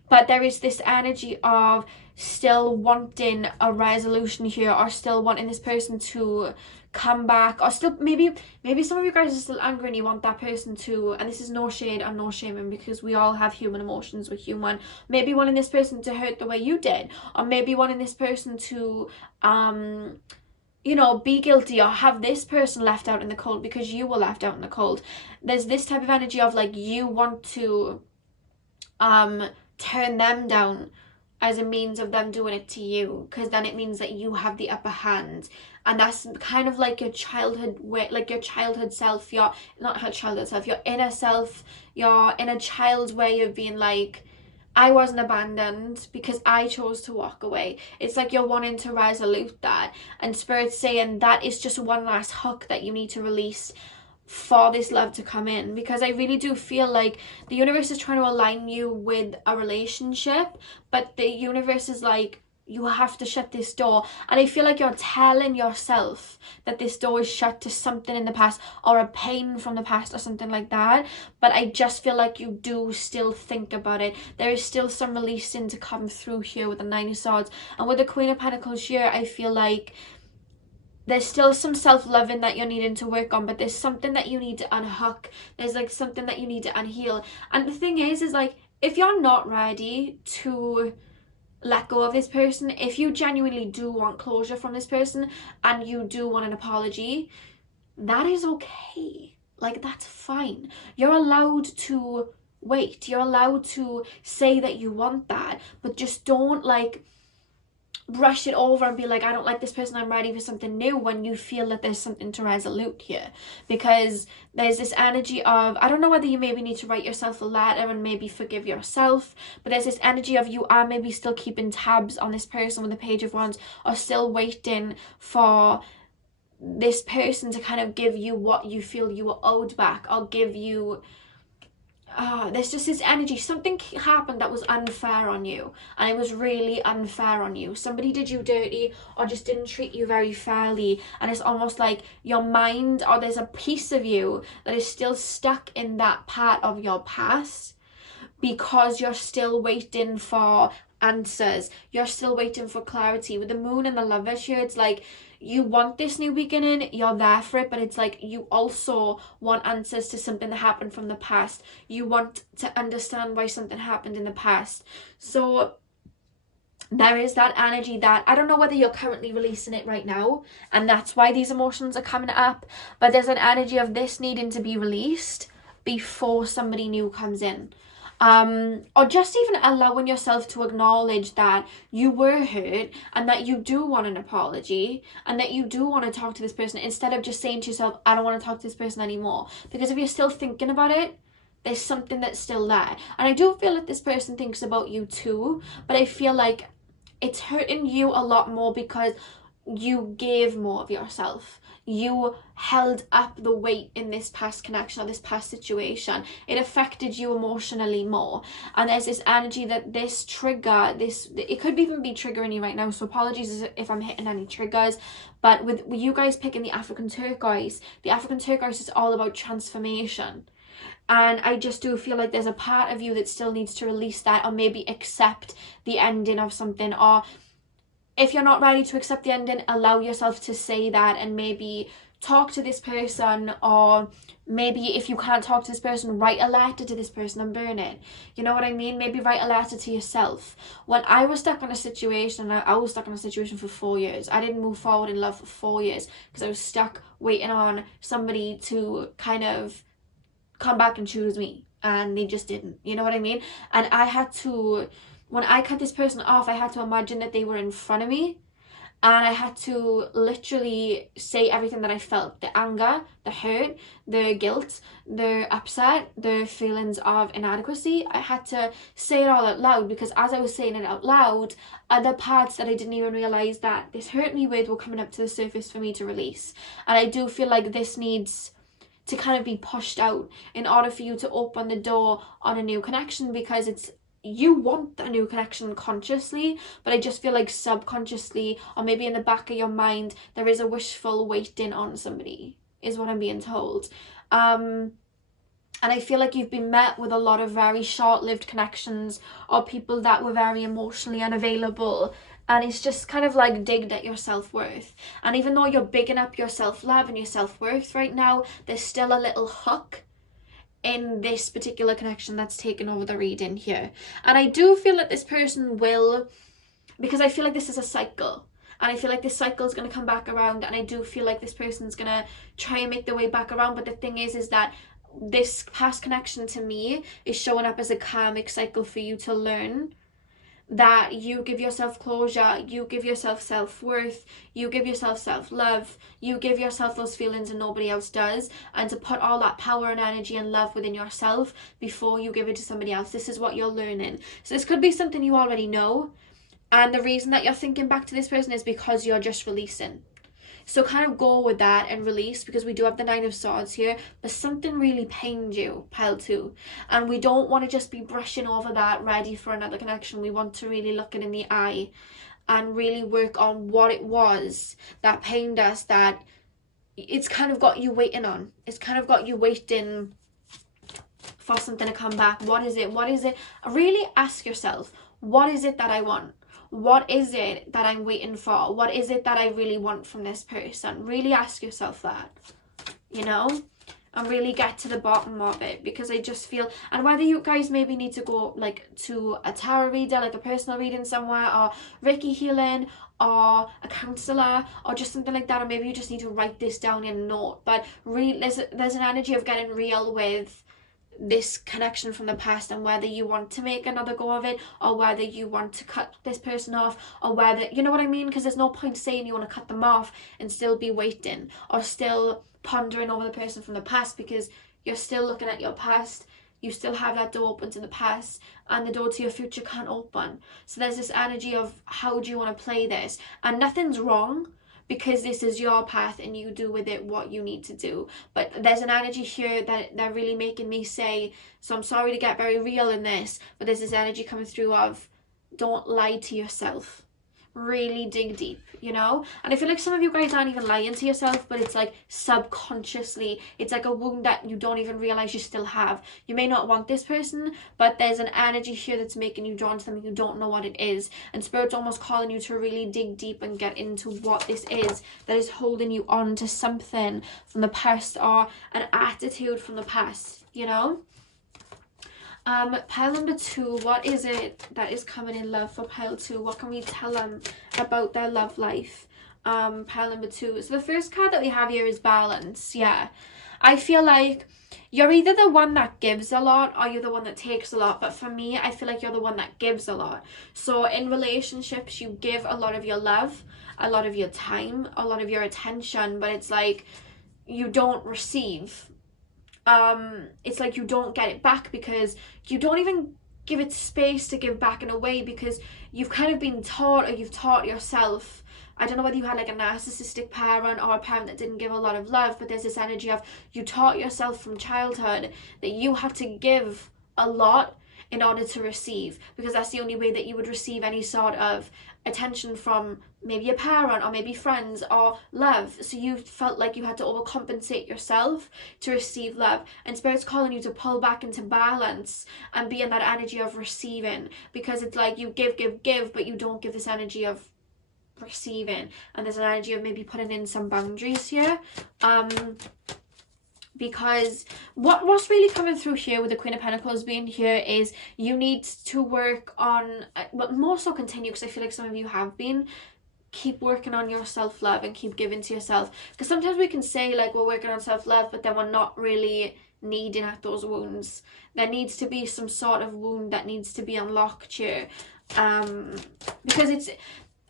but there is this energy of still wanting a resolution here, or still wanting this person to come back, or still maybe some of you guys are still angry and you want that person to, and this is no shade and no shaming, because we all have human emotions, we're human, maybe wanting this person to hurt the way you did, or maybe wanting this person to be guilty, or have this person left out in the cold because you were left out in the cold. There's this type of energy of like you want to turn them down as a means of them doing it to you, because then it means that you have the upper hand. And that's kind of like your childhood way, like your childhood self, your inner self, your inner child's way of being like, I wasn't abandoned because I chose to walk away. It's like you're wanting to resolute that, and Spirit's saying that is just one last hook that you need to release for this love to come in. Because I really do feel like the universe is trying to align you with a relationship, but the universe is like, you have to shut this door. And I feel like you're telling yourself that this door is shut to something in the past or a pain from the past or something like that. But I just feel like you do still think about it. There is still some releasing to come through here with the Nine of Swords. And with the Queen of Pentacles here, I feel like there's still some self-loving that you're needing to work on, but there's something that you need to unhook. There's like something that you need to unheal. And the thing is like, if you're not ready to let go of this person, if you genuinely do want closure from this person and you do want an apology, that is okay. Like, that's fine. You're allowed to wait. You're allowed to say that you want that, but just don't like brush it over and be like, I don't like this person, I'm ready for something new, when you feel that there's something to resolute here. Because there's this energy of, I don't know whether you maybe need to write yourself a letter and maybe forgive yourself, but there's this energy of you are maybe still keeping tabs on this person with the Page of Wands, or still waiting for this person to kind of give you what you feel you were owed back, or give you there's just this energy. Something happened that was unfair on you, and it was really unfair on you. Somebody did you dirty or just didn't treat you very fairly, and it's almost like your mind, or there's a piece of you that is still stuck in that part of your past because you're still waiting for answers. You're still waiting for clarity. With the Moon and the Lovers here, it's like you want this new beginning, you're there for it, but it's like you also want answers to something that happened from the past. You want to understand why something happened in the past. So there is that energy that, I don't know whether you're currently releasing it right now and that's why these emotions are coming up, but there's an energy of this needing to be released before somebody new comes in. Or just even allowing yourself to acknowledge that you were hurt and that you do want an apology and that you do want to talk to this person, instead of just saying to yourself, I don't want to talk to this person anymore. Because if you're still thinking about it, there's something that's still there. And I do feel that this person thinks about you too, but I feel like it's hurting you a lot more because you gave more of yourself. You held up the weight in this past connection or this past situation. It affected you emotionally more. And there's this energy that this trigger, it could even be triggering you right now. So apologies if I'm hitting any triggers. But with you guys picking the African turquoise is all about transformation. And I just do feel like there's a part of you that still needs to release that, or maybe accept the ending of something. Or if you're not ready to accept the ending, allow yourself to say that and maybe talk to this person, or maybe if you can't talk to this person, write a letter to this person and burn it. You know what I mean? Maybe write a letter to yourself. When I was stuck in a situation, I was stuck in a situation for 4 years. I didn't move forward in love for 4 years because I was stuck waiting on somebody to kind of come back and choose me, and they just didn't. You know what I mean? And I had to, when I cut this person off, I had to imagine that they were in front of me, and I had to literally say everything that I felt: the anger, the hurt, the guilt, the upset, the feelings of inadequacy. I had to say it all out loud, because as I was saying it out loud, other parts that I didn't even realize that this hurt me with were coming up to the surface for me to release. And I do feel like this needs to kind of be pushed out in order for you to open the door on a new connection, because it's, you want a new connection consciously, but I just feel like subconsciously, or maybe in the back of your mind, there is a wishful waiting on somebody, is what I'm being told. And I feel like you've been met with a lot of very short-lived connections, or people that were very emotionally unavailable, and it's just kind of like digged at your self-worth. And even though you're bigging up your self-love and your self-worth right now, there's still a little hook in this particular connection that's taken over the reading here. And I do feel that this person will, because I feel like this is a cycle, and I feel like this cycle is going to come back around, and I do feel like this person's going to try and make their way back around. But the thing is that this past connection to me is showing up as a karmic cycle for you to learn that you give yourself closure, you give yourself self-worth, you give yourself self-love, you give yourself those feelings and nobody else does, and to put all that power and energy and love within yourself before you give it to somebody else. This is what you're learning. So this could be something you already know, and the reason that you're thinking back to this person is because you're just releasing. So kind of go with that and release, because we do have the Nine of Swords here, but something really pained you, pile 2. And we don't want to just be brushing over that, ready for another connection. We want to really look it in the eye and really work on what it was that pained us, that it's kind of got you waiting on. It's kind of got you waiting for something to come back. What is it? What is it? Really ask yourself, what is it that I want? What is it that I'm waiting for? What is it that I really want from this person? Really ask yourself that, you know, and really get to the bottom of it, because I just feel, and whether you guys maybe need to go like to a tarot reader, like a personal reading somewhere, or Reiki healing, or a counsellor, or just something like that, or maybe you just need to write this down in a note, but there's an energy of getting real with this connection from the past, and whether you want to make another go of it, or whether you want to cut this person off, or whether, you know what I mean, because there's no point saying you want to cut them off and still be waiting, or still pondering over the person from the past, because you're still looking at your past. You still have that door open to the past, and the door to your future can't open. So there's this energy of, how do you want to play this? And nothing's wrong, because this is your path and you do with it what you need to do. But there's an energy here that they're really making me say, so I'm sorry to get very real in this, but there's this energy coming through of, don't lie to yourself. Really dig deep, you know? And I feel like some of you guys aren't even lying to yourself, but it's like subconsciously, it's like a wound that you don't even realize you still have. You may not want this person, but there's an energy here that's making you drawn to them and you don't know what it is. And Spirit's almost calling you to really dig deep and get into what this is that is holding you on to something from the past, or an attitude from the past, you know? Pile number 2, what is it that is coming in love for pile 2? What can we tell them about their love life? Pile number 2. So the first card that we have here is balance. Yeah. I feel like you're either the one that gives a lot, or you're the one that takes a lot. But for me, I feel like you're the one that gives a lot. So in relationships, you give a lot of your love, a lot of your time, a lot of your attention, but it's like you don't receive. It's like you don't get it back, because you don't even give it space to give back in a way, because you've kind of been taught, or you've taught yourself. I don't know whether you had like a narcissistic parent, or a parent that didn't give a lot of love, but there's this energy of, you taught yourself from childhood that you have to give a lot in order to receive, because that's the only way that you would receive any sort of attention from maybe a parent, or maybe friends, or love. So you felt like you had to overcompensate yourself to receive love, and Spirit's calling you to pull back into balance and be in that energy of receiving, because it's like you give, but you don't give this energy of receiving. And there's an energy of maybe putting in some boundaries here, because what's really coming through here with the Queen of Pentacles being here is you need to work on, but more so continue, because I feel like some of you have been, keep working on your self-love and keep giving to yourself, because sometimes we can say like we're working on self-love, but then we're not really kneading at those wounds. There needs to be some sort of wound that needs to be unlocked here, because it's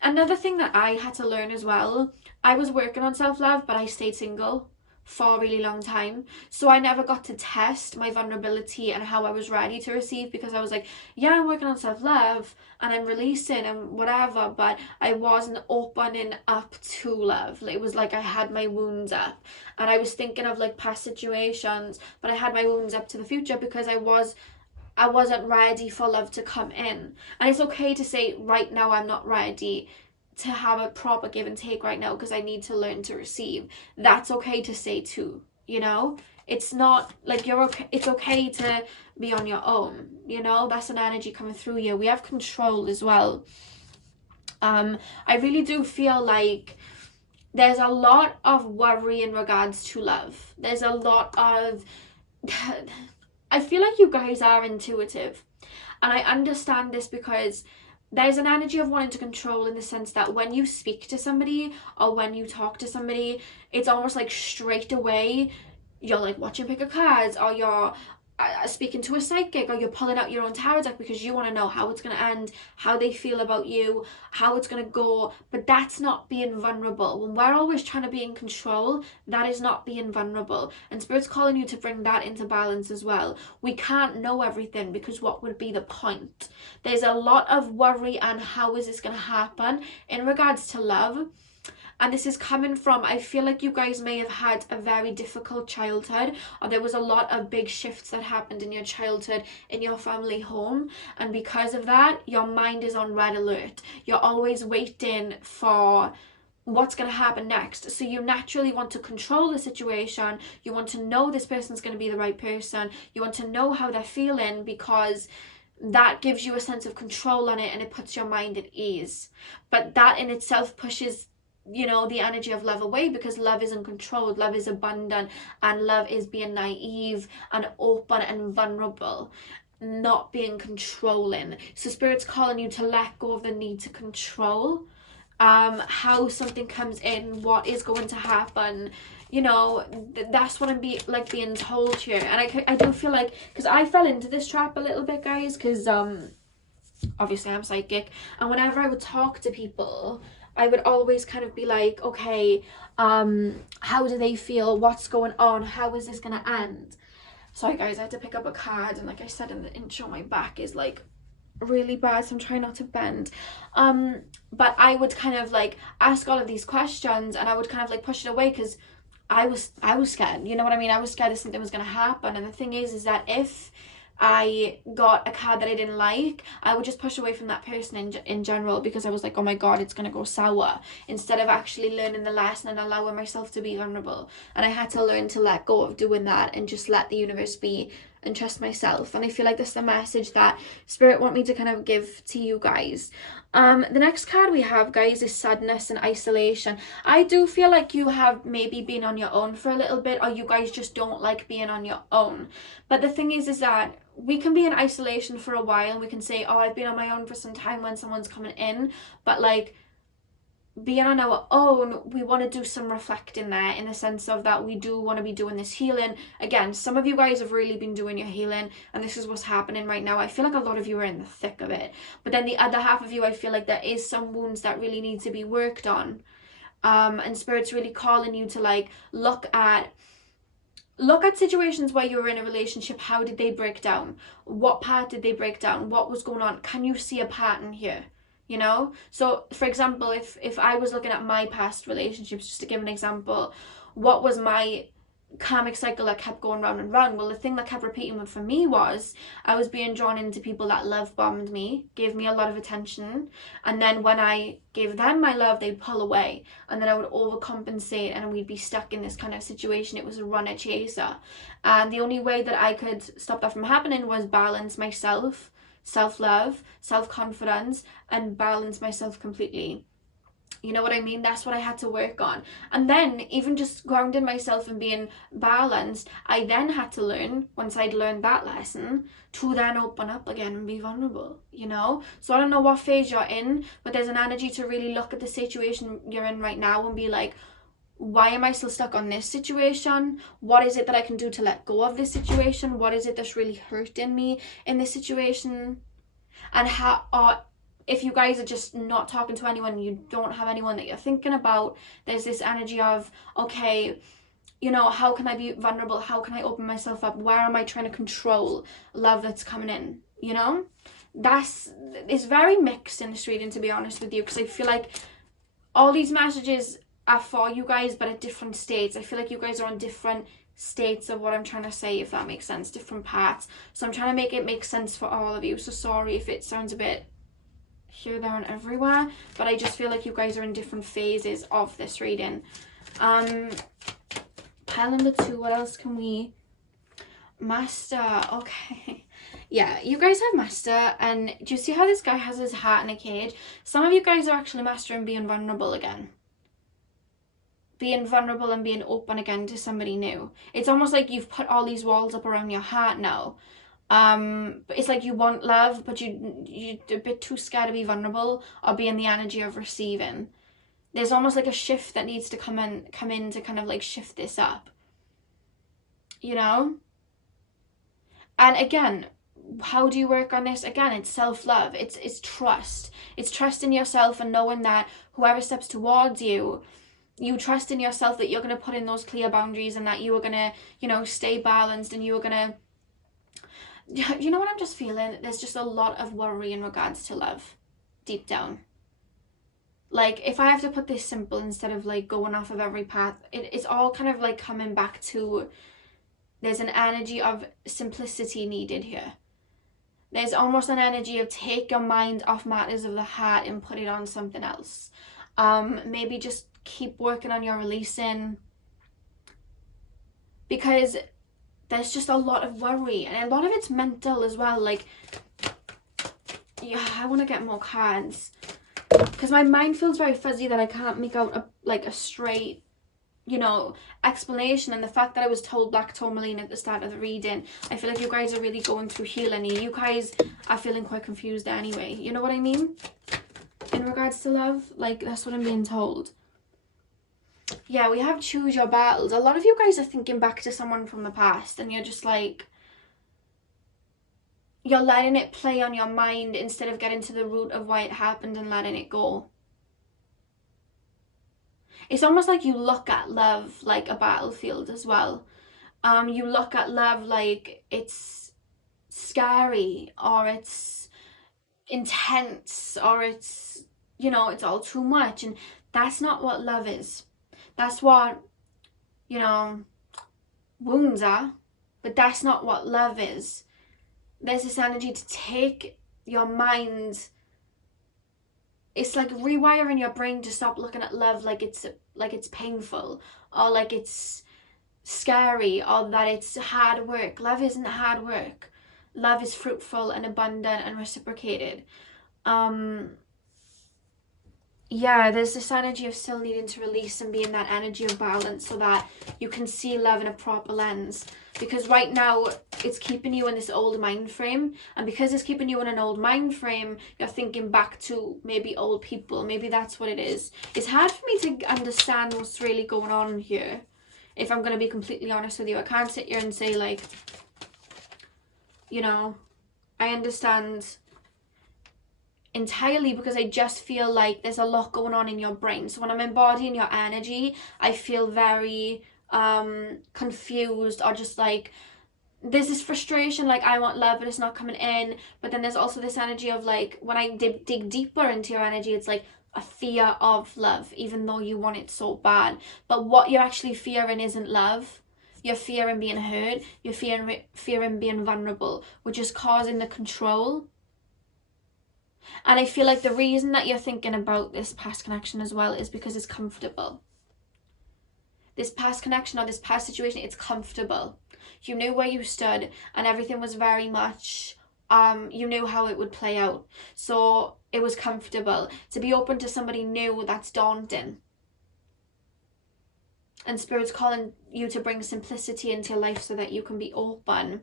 another thing that I had to learn as well. I was working on self-love, but I stayed single for a really long time, so I never got to test my vulnerability and how I was ready to receive, because I was like, yeah, I'm working on self-love and I'm releasing and whatever, but I wasn't opening up to love. It was like I had my wounds up, and I was thinking of like past situations, but I had my wounds up to the future, because I wasn't ready for love to come in. And it's okay to say, right now I'm not ready to have a proper give and take right now, because I need to learn to receive. That's okay to say too, you know? It's not like you're okay. It's okay to be on your own, you know? That's an energy coming through you. We have control as well. I really do feel like there's a lot of worry in regards to love. There's a lot of I feel like you guys are intuitive, and I understand this, because there's an energy of wanting to control, in the sense that when you speak to somebody, or when you talk to somebody, it's almost like straight away you're like watching pick of cards, or you're speaking to a psychic, or you're pulling out your own tarot deck, because you want to know how it's going to end, how they feel about you, how it's going to go. But that's not being vulnerable. When we're always trying to be in control, that is not being vulnerable, and Spirit's calling you to bring that into balance as well. We can't know everything, because what would be the point? There's a lot of worry and how is this going to happen in regards to love. And this is coming from, I feel like you guys may have had a very difficult childhood, or there was a lot of big shifts that happened in your childhood in your family home. And because of that, your mind is on red alert. You're always waiting for what's going to happen next. So you naturally want to control the situation. You want to know this person's going to be the right person. You want to know how they're feeling, because that gives you a sense of control on it, and it puts your mind at ease. But that in itself pushes, you know, the energy of love away, because love isn't controlled. Love is abundant, and love is being naive and open and vulnerable, not being controlling. So Spirit's calling you to let go of the need to control how something comes in, what is going to happen. You know, that's what I'm being told here. And I do feel like, because I fell into this trap a little bit, guys, because obviously I'm psychic, and whenever I would talk to people, I would always kind of be like, okay, how do they feel? What's going on? How is this going to end? Sorry, guys, I had to pick up a card, and like I said in the intro, my back is like really bad, so I'm trying not to bend. But I would kind of like ask all of these questions, and I would kind of like push it away, because I was scared. You know what I mean? I was scared that something was going to happen. And the thing is that if I got a card that I didn't like, I would just push away from that person in general, because I was like, oh my god, it's going to go sour, instead of actually learning the lesson and allowing myself to be vulnerable. And I had to learn to let go of doing that and just let the universe be and trust myself. And I feel like that's the message that Spirit want me to kind of give to you guys. The next card we have, guys, is sadness and isolation. I do feel like you have maybe been on your own for a little bit, or you guys just don't like being on your own. But the thing is that we can be in isolation for a while, and we can say, oh, I've been on my own for some time when someone's coming in. But like, being on our own, we want to do some reflecting there, in the sense of that we do want to be doing this healing. Again, some of you guys have really been doing your healing, and this is what's happening right now. I feel like a lot of you are in the thick of it. But then the other half of you, I feel like there is some wounds that really need to be worked on. And Spirit's really calling you to like look at situations where you were in a relationship. How did they break down? What part did they break down? What was going on? Can you see a pattern here? You know? So for example, if I was looking at my past relationships, just to give an example, what was my karmic cycle that kept going round and round? Well, the thing that kept repeating for me was I was being drawn into people that love bombed me, gave me a lot of attention, and then when I gave them my love, they'd pull away, and then I would overcompensate, and we'd be stuck in this kind of situation. It was a runner chaser, and the only way that I could stop that from happening was balance myself, self-love, self-confidence, and balance myself completely. You know what I mean? That's what I had to work on. And then even just grounding myself and being balanced, I then had to learn, once I'd learned that lesson, to then open up again and be vulnerable, you know? So I don't know what phase you're in, but there's an energy to really look at the situation you're in right now and be like, why am I still stuck on this situation? What is it that I can do to let go of this situation? What is it that's really hurting me in this situation? And how, if you guys are just not talking to anyone, you don't have anyone that you're thinking about, there's this energy of, okay, you know, how can I be vulnerable? How can I open myself up? Where am I trying to control love that's coming in? You know? It's very mixed in this reading, to be honest with you, because I feel like all these messages are for you guys, but at different states. I feel like you guys are on different states of what I'm trying to say, if that makes sense, different parts. So I'm trying to make it make sense for all of you. So sorry if it sounds a bit here, there, and everywhere, but I just feel like you guys are in different phases of this reading. Pile number 2, what else can we... Master, okay. Yeah, you guys have Master, and do you see how this guy has his heart in a cage? Some of you guys are actually mastering being vulnerable again. Being vulnerable and being open again to somebody new. It's almost like you've put all these walls up around your heart now. But it's like you want love, but you're a bit too scared to be vulnerable or be in the energy of receiving. There's almost like a shift that needs to come in to kind of like shift this up. You know? And again, how do you work on this? Again, it's self-love. It's trust. It's trust in yourself and knowing that whoever steps towards you, you trust in yourself that you're going to put in those clear boundaries and that you are going to, you know, stay balanced, and you are going to... You know what I'm just feeling? There's just a lot of worry in regards to love, deep down. like, if I have to put this simple instead of like going off of every path, it's all kind of like coming back to, there's an energy of simplicity needed here. There's almost an energy of take your mind off matters of the heart and put it on something else. Maybe just keep working on your releasing, because there's just a lot of worry, and a lot of it's mental as well. Like, yeah, I want to get more cards because my mind feels very fuzzy that I can't make out a straight, you know, explanation. And the fact that I was told black tourmaline at the start of the reading, I feel like you guys are really going through healing. You guys are feeling quite confused anyway, you know what I mean, in regards to love. Like, that's what I'm being told. Yeah, we have choose your battles. A lot of you guys are thinking back to someone from the past, and you're just like, you're letting it play on your mind instead of getting to the root of why it happened and letting it go. It's almost like you look at love like a battlefield as well. You look at love like it's scary, or it's intense, or it's, you know, it's all too much. And that's not what love is. That's what, you know, wounds are, but that's not what love is. There's this energy to take your mind, it's like rewiring your brain to stop looking at love like it's painful, or like it's scary, or that it's hard work. Love isn't hard work. Love is fruitful and abundant and reciprocated. Yeah, there's this energy of still needing to release and be in that energy of balance so that you can see love in a proper lens. Because right now, it's keeping you in this old mind frame. And because it's keeping you in an old mind frame, you're thinking back to maybe old people. Maybe that's what it is. It's hard for me to understand what's really going on here, if I'm going to be completely honest with you. I can't sit here and say, like, you know, I understand entirely, because I just feel like there's a lot going on in your brain. So when I'm embodying your energy, I feel very confused, or just like there's this frustration, like I want love but it's not coming in. But then there's also this energy of like, when I dig deeper into your energy, it's like a fear of love, even though you want it so bad. But what you're actually fearing isn't love. You're fearing being hurt. You're fearing being vulnerable, which is causing the control. And I feel like the reason that you're thinking about this past connection as well is because it's comfortable. This past connection or this past situation, it's comfortable. You knew where you stood, and everything was very much, you knew how it would play out. So it was comfortable. To be open to somebody new, that's daunting. And Spirit's calling you to bring simplicity into your life so that you can be open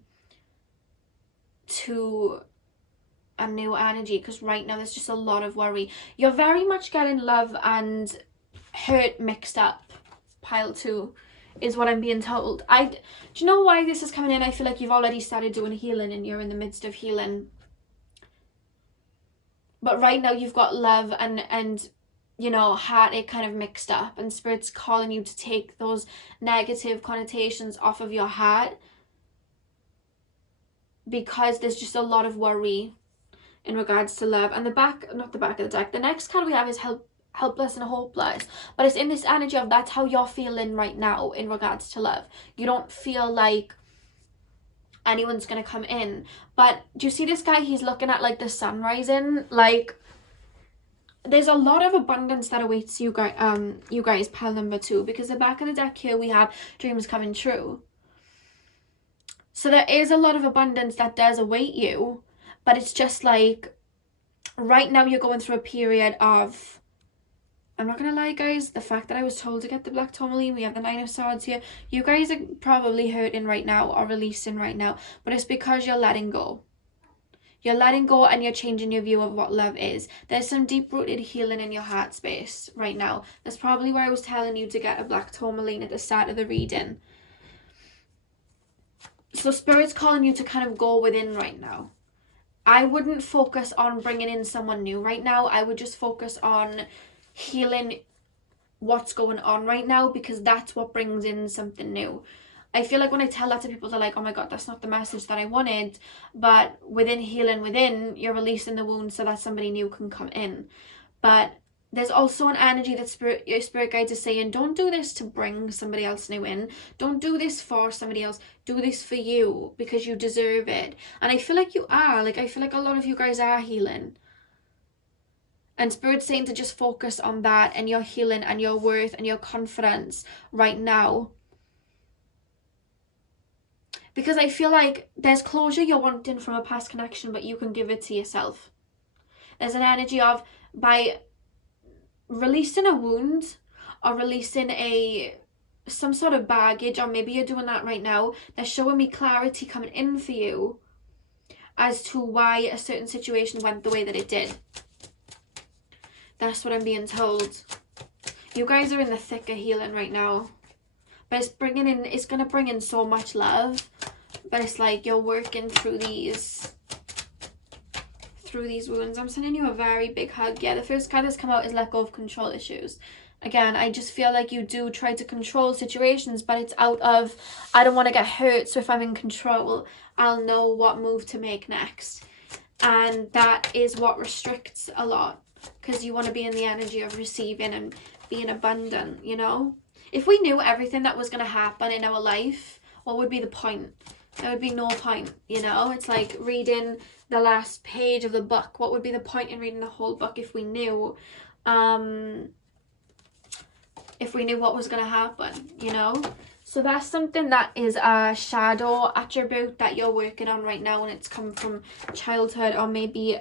to a new energy, because right now there's just a lot of worry. You're very much getting love and hurt mixed up. Pile 2 is what I'm being told. Do you know why this is coming in? I feel like you've already started doing healing and you're in the midst of healing. But right now you've got love and you know, heartache kind of mixed up, and Spirit's calling you to take those negative connotations off of your heart, because there's just a lot of worry in regards to love. And not the back of the deck, the next card we have is helpless and hopeless, but it's in this energy of that's how you're feeling right now in regards to love. You don't feel like anyone's gonna come in. But do you see this guy? He's looking at like the sun rising. Like, there's a lot of abundance that awaits you guys, pile number 2, because the back of the deck here we have dreams coming true. So there is a lot of abundance that does await you. But it's just like, right now you're going through a period of, I'm not going to lie guys, the fact that I was told to get the black tourmaline, we have the 9 of swords here. You guys are probably hurting right now or releasing right now. But it's because you're letting go. You're letting go and you're changing your view of what love is. There's some deep-rooted healing in your heart space right now. That's probably where I was telling you to get a black tourmaline at the start of the reading. So Spirit's calling you to kind of go within right now. I wouldn't focus on bringing in someone new right now. I would just focus on healing what's going on right now, because that's what brings in something new. I feel like when I tell that to people, they're like, oh my god, that's not the message that I wanted. But within healing within, you're releasing the wound so that somebody new can come in. But There's also an energy that your spirit guides are saying, don't do this to bring somebody else new in. Don't do this for somebody else. Do this for you because you deserve it. And I feel like you are. Like, I feel like a lot of you guys are healing. And Spirit's saying to just focus on that and your healing and your worth and your confidence right now. Because I feel like there's closure you're wanting from a past connection, but you can give it to yourself. There's an energy of, by releasing a wound or releasing some sort of baggage, or maybe you're doing that right now, they're showing me clarity coming in for you as to why a certain situation went the way that it did. That's what I'm being told. You guys are in the thick of healing right now. But it's going to bring in so much love. But it's like you're working through these wounds. I'm sending you a very big hug. Yeah, the first card that's come out is let go of control issues. Again, I just feel like you do try to control situations, but it's out of, I don't want to get hurt, so if I'm in control, I'll know what move to make next. And that is what restricts a lot. Because you want to be in the energy of receiving and being abundant, you know? If we knew everything that was going to happen in our life, what would be the point? There would be no point, you know? It's like reading the last page of the book. What would be the point in reading the whole book if we knew what was going to happen, you know? So that's something that is a shadow attribute that you're working on right now, and it's come from childhood, or maybe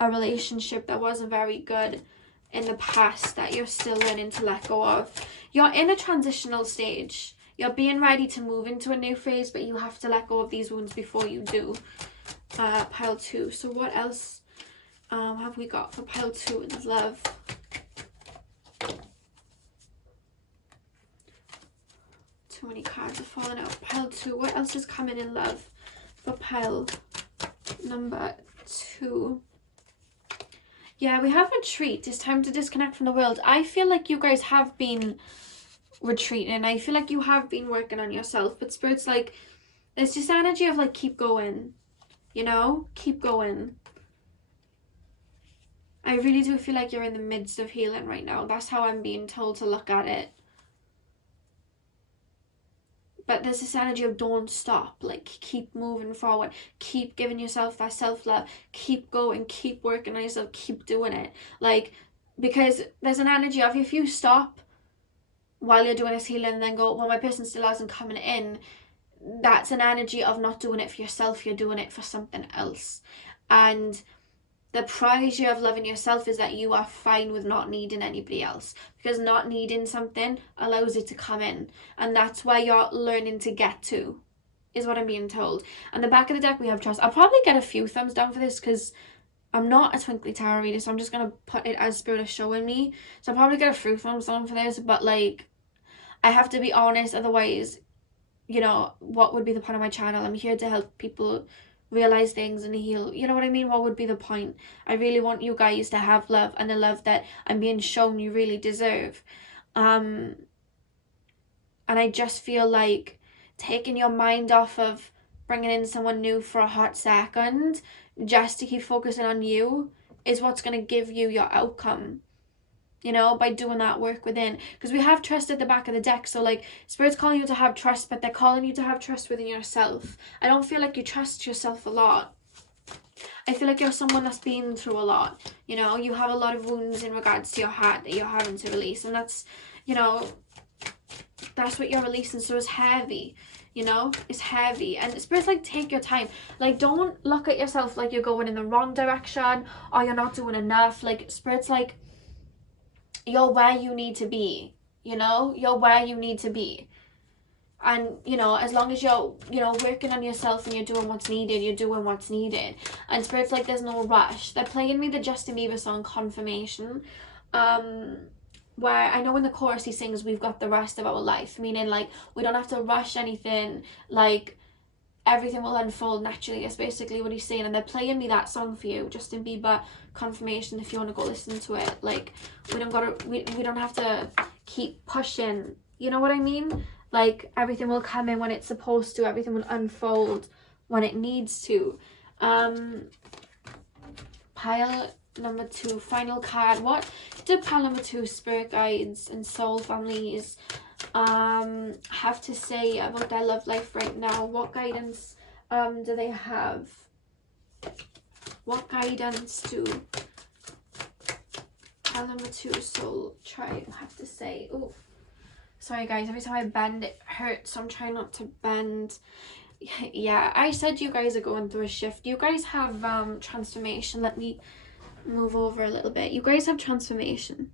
a relationship that wasn't very good in the past that you're still learning to let go of. You're in a transitional stage. You're being ready to move into a new phase, but you have to let go of these wounds before you do. Pile 2. So what else have we got for pile 2 in love? Too many cards are falling out. Pile 2. What else is coming in love for pile number 2? Yeah, we have retreat. It's time to disconnect from the world. I feel like you guys have been retreating. I feel like you have been working on yourself. But Spirit's like, there's just energy of like, keep going. You know? Keep going. I really do feel like you're in the midst of healing right now. That's how I'm being told to look at it. But there's this energy of don't stop. Like, keep moving forward. Keep giving yourself that self-love. Keep going. Keep working on yourself. Keep doing it. Like, because there's an energy of, if you stop while you're doing this healing and then go, well, my person still hasn't coming in, that's an energy of not doing it for yourself. You're doing it for something else. And the prize you have loving yourself is that you are fine with not needing anybody else, because not needing something allows it to come in, and that's where you're learning to get to, is what I'm being told. And the back of the deck we have trust. I'll probably get a few thumbs down for this because I'm not a twinkly tarot reader, so I'm just gonna put it as Spirit is showing me. So I'll probably get a few thumbs down for this, but like, I have to be honest, otherwise, you know, what would be the point of my channel? I'm here to help people realize things and heal. You know what I mean? What would be the point? I really want you guys to have love, and the love that I'm being shown you really deserve. And I just feel like taking your mind off of bringing in someone new for a hot second just to keep focusing on you is what's going to give you your outcome, you know, by doing that work within. Because we have trust at the back of the deck, so like, Spirit's calling you to have trust, but they're calling you to have trust within yourself. I don't feel like you trust yourself a lot. I feel like you're someone that's been through a lot, you know. You have a lot of wounds in regards to your heart that you're having to release, and that's, you know, that's what you're releasing. So it's heavy, you know, it's heavy. And Spirit's like, take your time. Like, don't look at yourself like you're going in the wrong direction or you're not doing enough. Like, Spirit's like, you're where you need to be, you know, you're where you need to be. And, you know, as long as you're, you know, working on yourself and you're doing what's needed, you're doing what's needed. And Spirit's like, there's no rush. They're playing me the Justin Bieber song Confirmation, where I know in the chorus he sings, we've got the rest of our life, meaning like, we don't have to rush anything, like, everything will unfold naturally. That's basically what he's saying. And they're playing me that song for you, Justin Bieber Confirmation, if you want to go listen to it. Like, we don't have to keep pushing, you know what I mean? Like, everything will come in when it's supposed to. Everything will unfold when it needs to. Pile number 2, final card. What do pile number 2, spirit guides and soul families, have to say about their love life right now? What guidance do they have? What guidance do pile number 2 soul tribe have to say? Oh, sorry guys, every time I bend it hurts, so I'm trying not to bend. Yeah, I said you guys are going through a shift. You guys have transformation. Let me move over a little bit. You guys have transformation.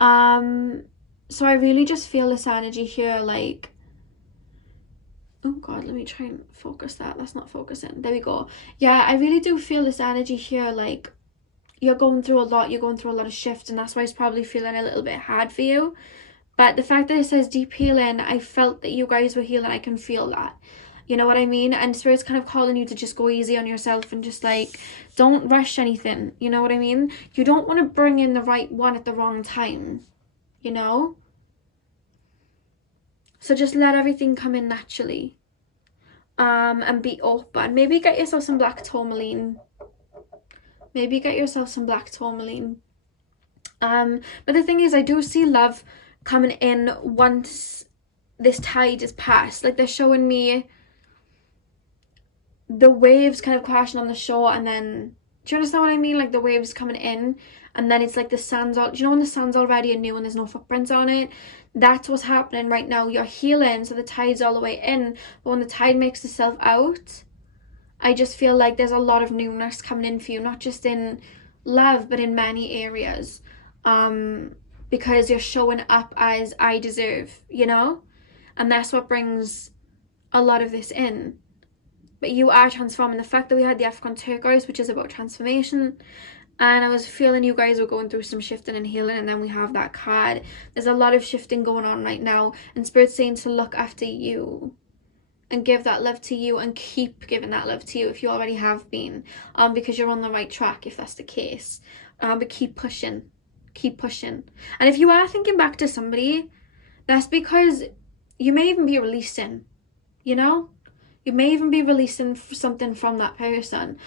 So I really just feel this energy here, like, oh god, let me try and focus that. That's not focusing. There we go. Yeah, I really do feel this energy here, like you're going through a lot. You're going through a lot of shift, and that's why it's probably feeling a little bit hard for you. But the fact that it says deep healing, I felt that you guys were healing. I can feel that. You know what I mean? And Spirit's kind of calling you to just go easy on yourself and just like, don't rush anything. You know what I mean? You don't want to bring in the right one at the wrong time. You know? So just let everything come in naturally. And be open. Maybe get yourself some black tourmaline. Maybe get yourself some black tourmaline. But the thing is, I do see love coming in once this tide is past. Like, they're showing me the waves kind of crashing on the shore, and then, do you understand what I mean? Like the waves coming in, and then it's like the sand's all, do you know when the sand's already new and there's no footprints on it? That's what's happening right now. You're healing, so the tide's all the way in, but when the tide makes itself out, I just feel like there's a lot of newness coming in for you, not just in love, but in many areas. Because you're showing up as I deserve, you know? And that's what brings a lot of this in. But you are transforming. The fact that we had the African turquoise, which is about transformation, and I was feeling you guys were going through some shifting and healing, and then we have that card. There's a lot of shifting going on right now, and Spirit's saying to look after you and give that love to you, and keep giving that love to you if you already have been, because you're on the right track if that's the case. But keep pushing. Keep pushing. And if you are thinking back to somebody, that's because you may even be releasing, you know? You may even be releasing something from that person.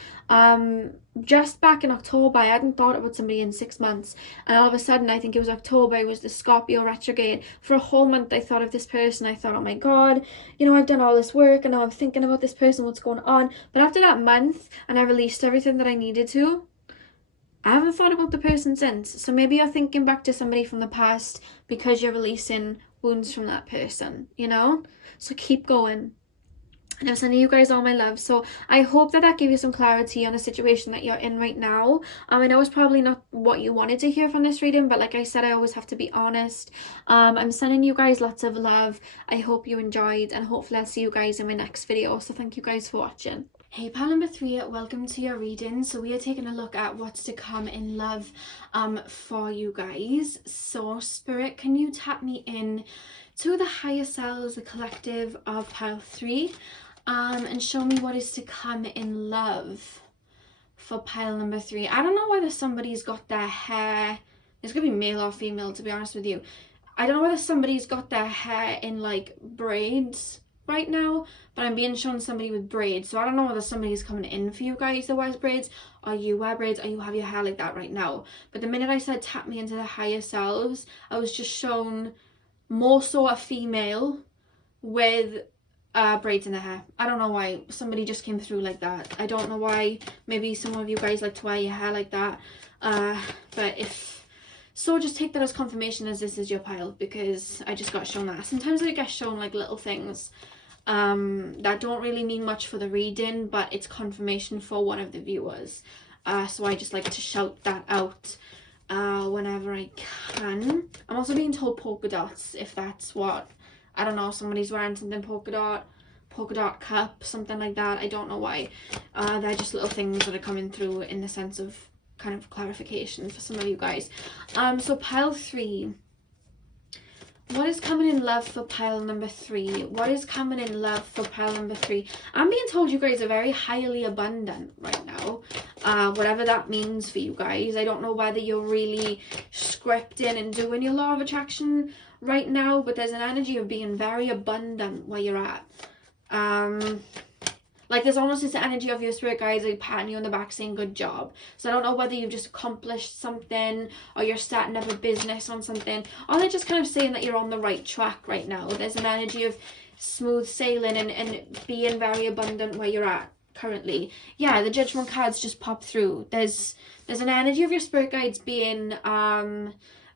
Just back in October, I hadn't thought about somebody in 6 months, and all of a sudden, I think it was October, it was the Scorpio retrograde. For a whole month, I thought of this person. I thought, oh my god, you know, I've done all this work, and now I'm thinking about this person, what's going on? But after that month, and I released everything that I needed to, I haven't thought about the person since. So maybe you're thinking back to somebody from the past because you're releasing wounds from that person, you know? So keep going. And I'm sending you guys all my love. So I hope that that gave you some clarity on the situation that you're in right now. I know it's probably not what you wanted to hear from this reading, but like I said, I always have to be honest. I'm sending you guys lots of love. I hope you enjoyed, and hopefully I'll see you guys in my next video. So thank you guys for watching. Hey pile number 3, welcome to your reading. So we are taking a look at what's to come in love for you guys. So Spirit, can you tap me in to the higher selves, the collective of pile 3, and show me what is to come in love for pile number 3. I don't know whether somebody's got their hair, it's gonna be male or female, to be honest with you. I don't know whether somebody's got their hair in like braids right now, but I'm being shown somebody with braids, so I don't know whether somebody's coming in for you guys that wears braids, or you wear braids, or you have your hair like that right now. But the minute I said tap me into the higher selves, I was just shown more so a female with braids in their hair. I don't know why, somebody just came through like that. I don't know why. Maybe some of you guys like to wear your hair like that, but if so, just take that as confirmation as this is your pile, because I just got shown that. Sometimes I get shown like little things that don't really mean much for the reading, but it's confirmation for one of the viewers. So I just like to shout that out whenever I can. I'm also being told polka dots, if that's what, I don't know, somebody's wearing something polka dot cup, something like that. I don't know why. They're just little things that are coming through in the sense of kind of clarification for some of you guys. So pile 3, what is coming in love for pile number 3? What is coming in love for pile number 3? I'm being told you guys are very highly abundant right now, whatever that means for you guys. I don't know whether you're really scripting and doing your law of attraction right now, but there's an energy of being very abundant where you're at. Like there's almost this energy of your spirit guides like patting you on the back saying good job. So I don't know whether you've just accomplished something, or you're starting up a business on something, or they're just kind of saying that you're on the right track right now. There's an energy of smooth sailing and being very abundant where you're at currently. Yeah, the Judgment cards just pop through. There's an energy of your spirit guides being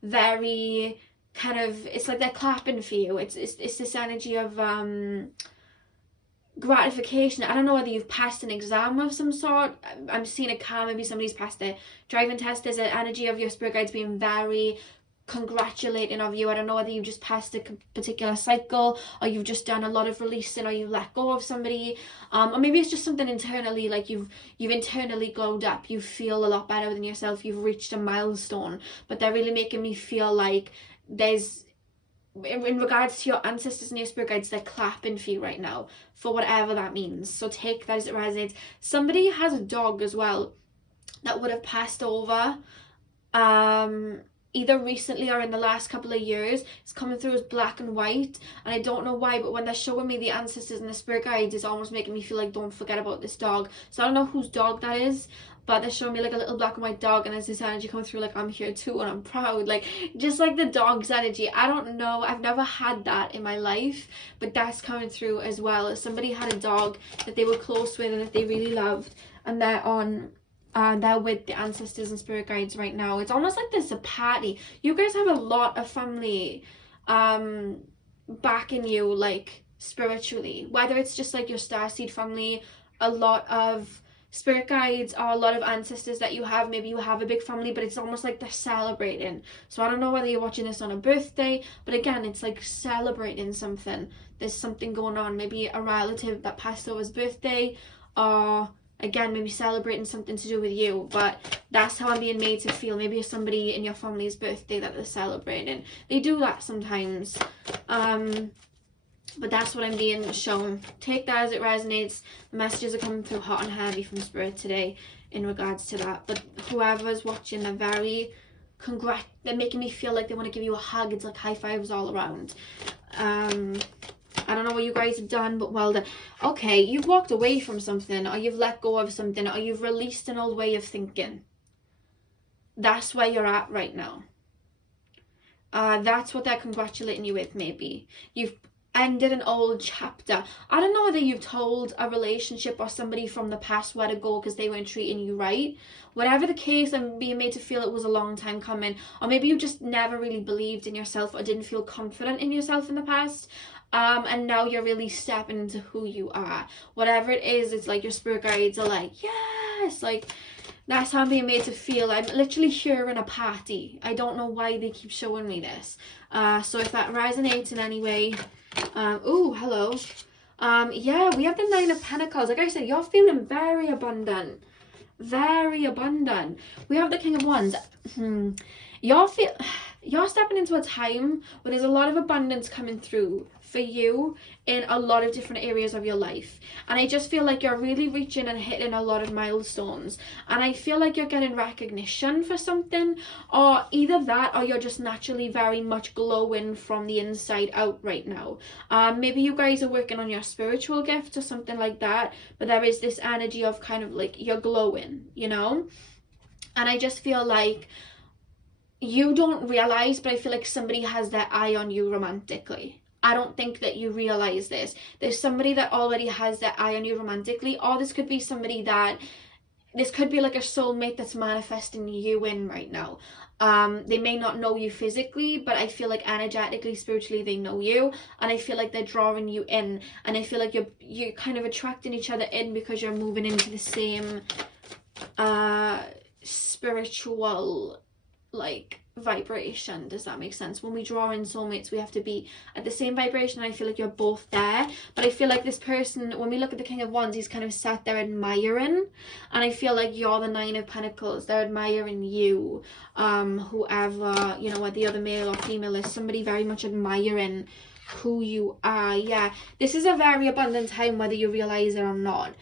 very kind of, it's like they're clapping for you. It's this energy of gratification. I don't know whether you've passed an exam of some sort. I'm seeing a car, maybe somebody's passed a driving test. There's an energy of your spirit guides being very congratulating of you. I don't know whether you've just passed a particular cycle, or you've just done a lot of releasing, or you let go of somebody, or maybe it's just something internally, like you've internally glowed up, you feel a lot better within yourself, you've reached a milestone. But they're really making me feel like there's, in regards to your ancestors and your spirit guides, they're clapping for you right now, for whatever that means. So take that as it resonates. Somebody has a dog as well that would have passed over either recently or in the last couple of years. It's coming through as black and white, and I don't know why, but when they're showing me the ancestors and the spirit guides, it's almost making me feel like don't forget about this dog. So I don't know whose dog that is, but they're showing me like a little black and white dog, and there's this energy coming through like I'm here too and I'm proud, like just like the dog's energy. I don't know, I've never had that in my life, but that's coming through as well. Somebody had a dog that they were close with and that they really loved, and they're with the ancestors and spirit guides right now. It's almost like there's a party. You guys have a lot of family backing you, like spiritually, whether it's just like your starseed family, a lot of spirit guides, or a lot of ancestors that you have. Maybe you have a big family, but it's almost like they're celebrating. So I don't know whether you're watching this on a birthday, but again, it's like celebrating something. There's something going on, maybe a relative that passed over's birthday, or again, maybe celebrating something to do with you. But that's how I'm being made to feel. Maybe it's somebody in your family's birthday that they're celebrating. They do that sometimes. But that's what I'm being shown. Take that as it resonates. The messages are coming through hot and heavy from spirit today in regards to that. But whoever's watching, they're very they're making me feel like they want to give you a hug. It's like high fives all around. I don't know what you guys have done, but well done. Okay, you've walked away from something, or you've let go of something, or you've released an old way of thinking. That's where you're at right now. That's what they're congratulating you with, maybe. You've ended an old chapter. I don't know whether you've told a relationship or somebody from the past where to go because they weren't treating you right. Whatever the case, I'm being made to feel it was a long time coming, or maybe you just never really believed in yourself or didn't feel confident in yourself in the past. And now you're really stepping into who you are. Whatever it is, it's like your spirit guides are like, yes, like that's how I'm being made to feel. I'm literally here in a party. I don't know why they keep showing me this. So if that resonates in any way, oh, hello. Yeah, we have the 9 of Pentacles. Like I said, you're feeling very abundant. Very abundant. We have the King of Wands. You're stepping into a time where there's a lot of abundance coming through for you in a lot of different areas of your life, and I just feel like you're really reaching and hitting a lot of milestones, and I feel like you're getting recognition for something, or either that or you're just naturally very much glowing from the inside out right now. Maybe you guys are working on your spiritual gifts or something like that, but there is this energy of kind of like you're glowing, you know. And I just feel like you don't realize, but I feel like somebody has their eye on you romantically. I don't think that you realize this. There's somebody that already has their eye on you romantically, or this could be somebody that, this could be like a soulmate that's manifesting you in right now. They may not know you physically, but I feel like energetically, spiritually, they know you, and I feel like they're drawing you in, and I feel like you're kind of attracting each other in because you're moving into the same spiritual like vibration. Does that make sense? When we draw in soulmates, we have to be at the same vibration. I feel like you're both there, but I feel like this person, when we look at the King of Wands, he's kind of sat there admiring, and I feel like you're the 9 of Pentacles. They're admiring you, whoever, you know, whether you're the male or female, is somebody very much admiring who you are. Yeah, this is a very abundant time, whether you realize it or not.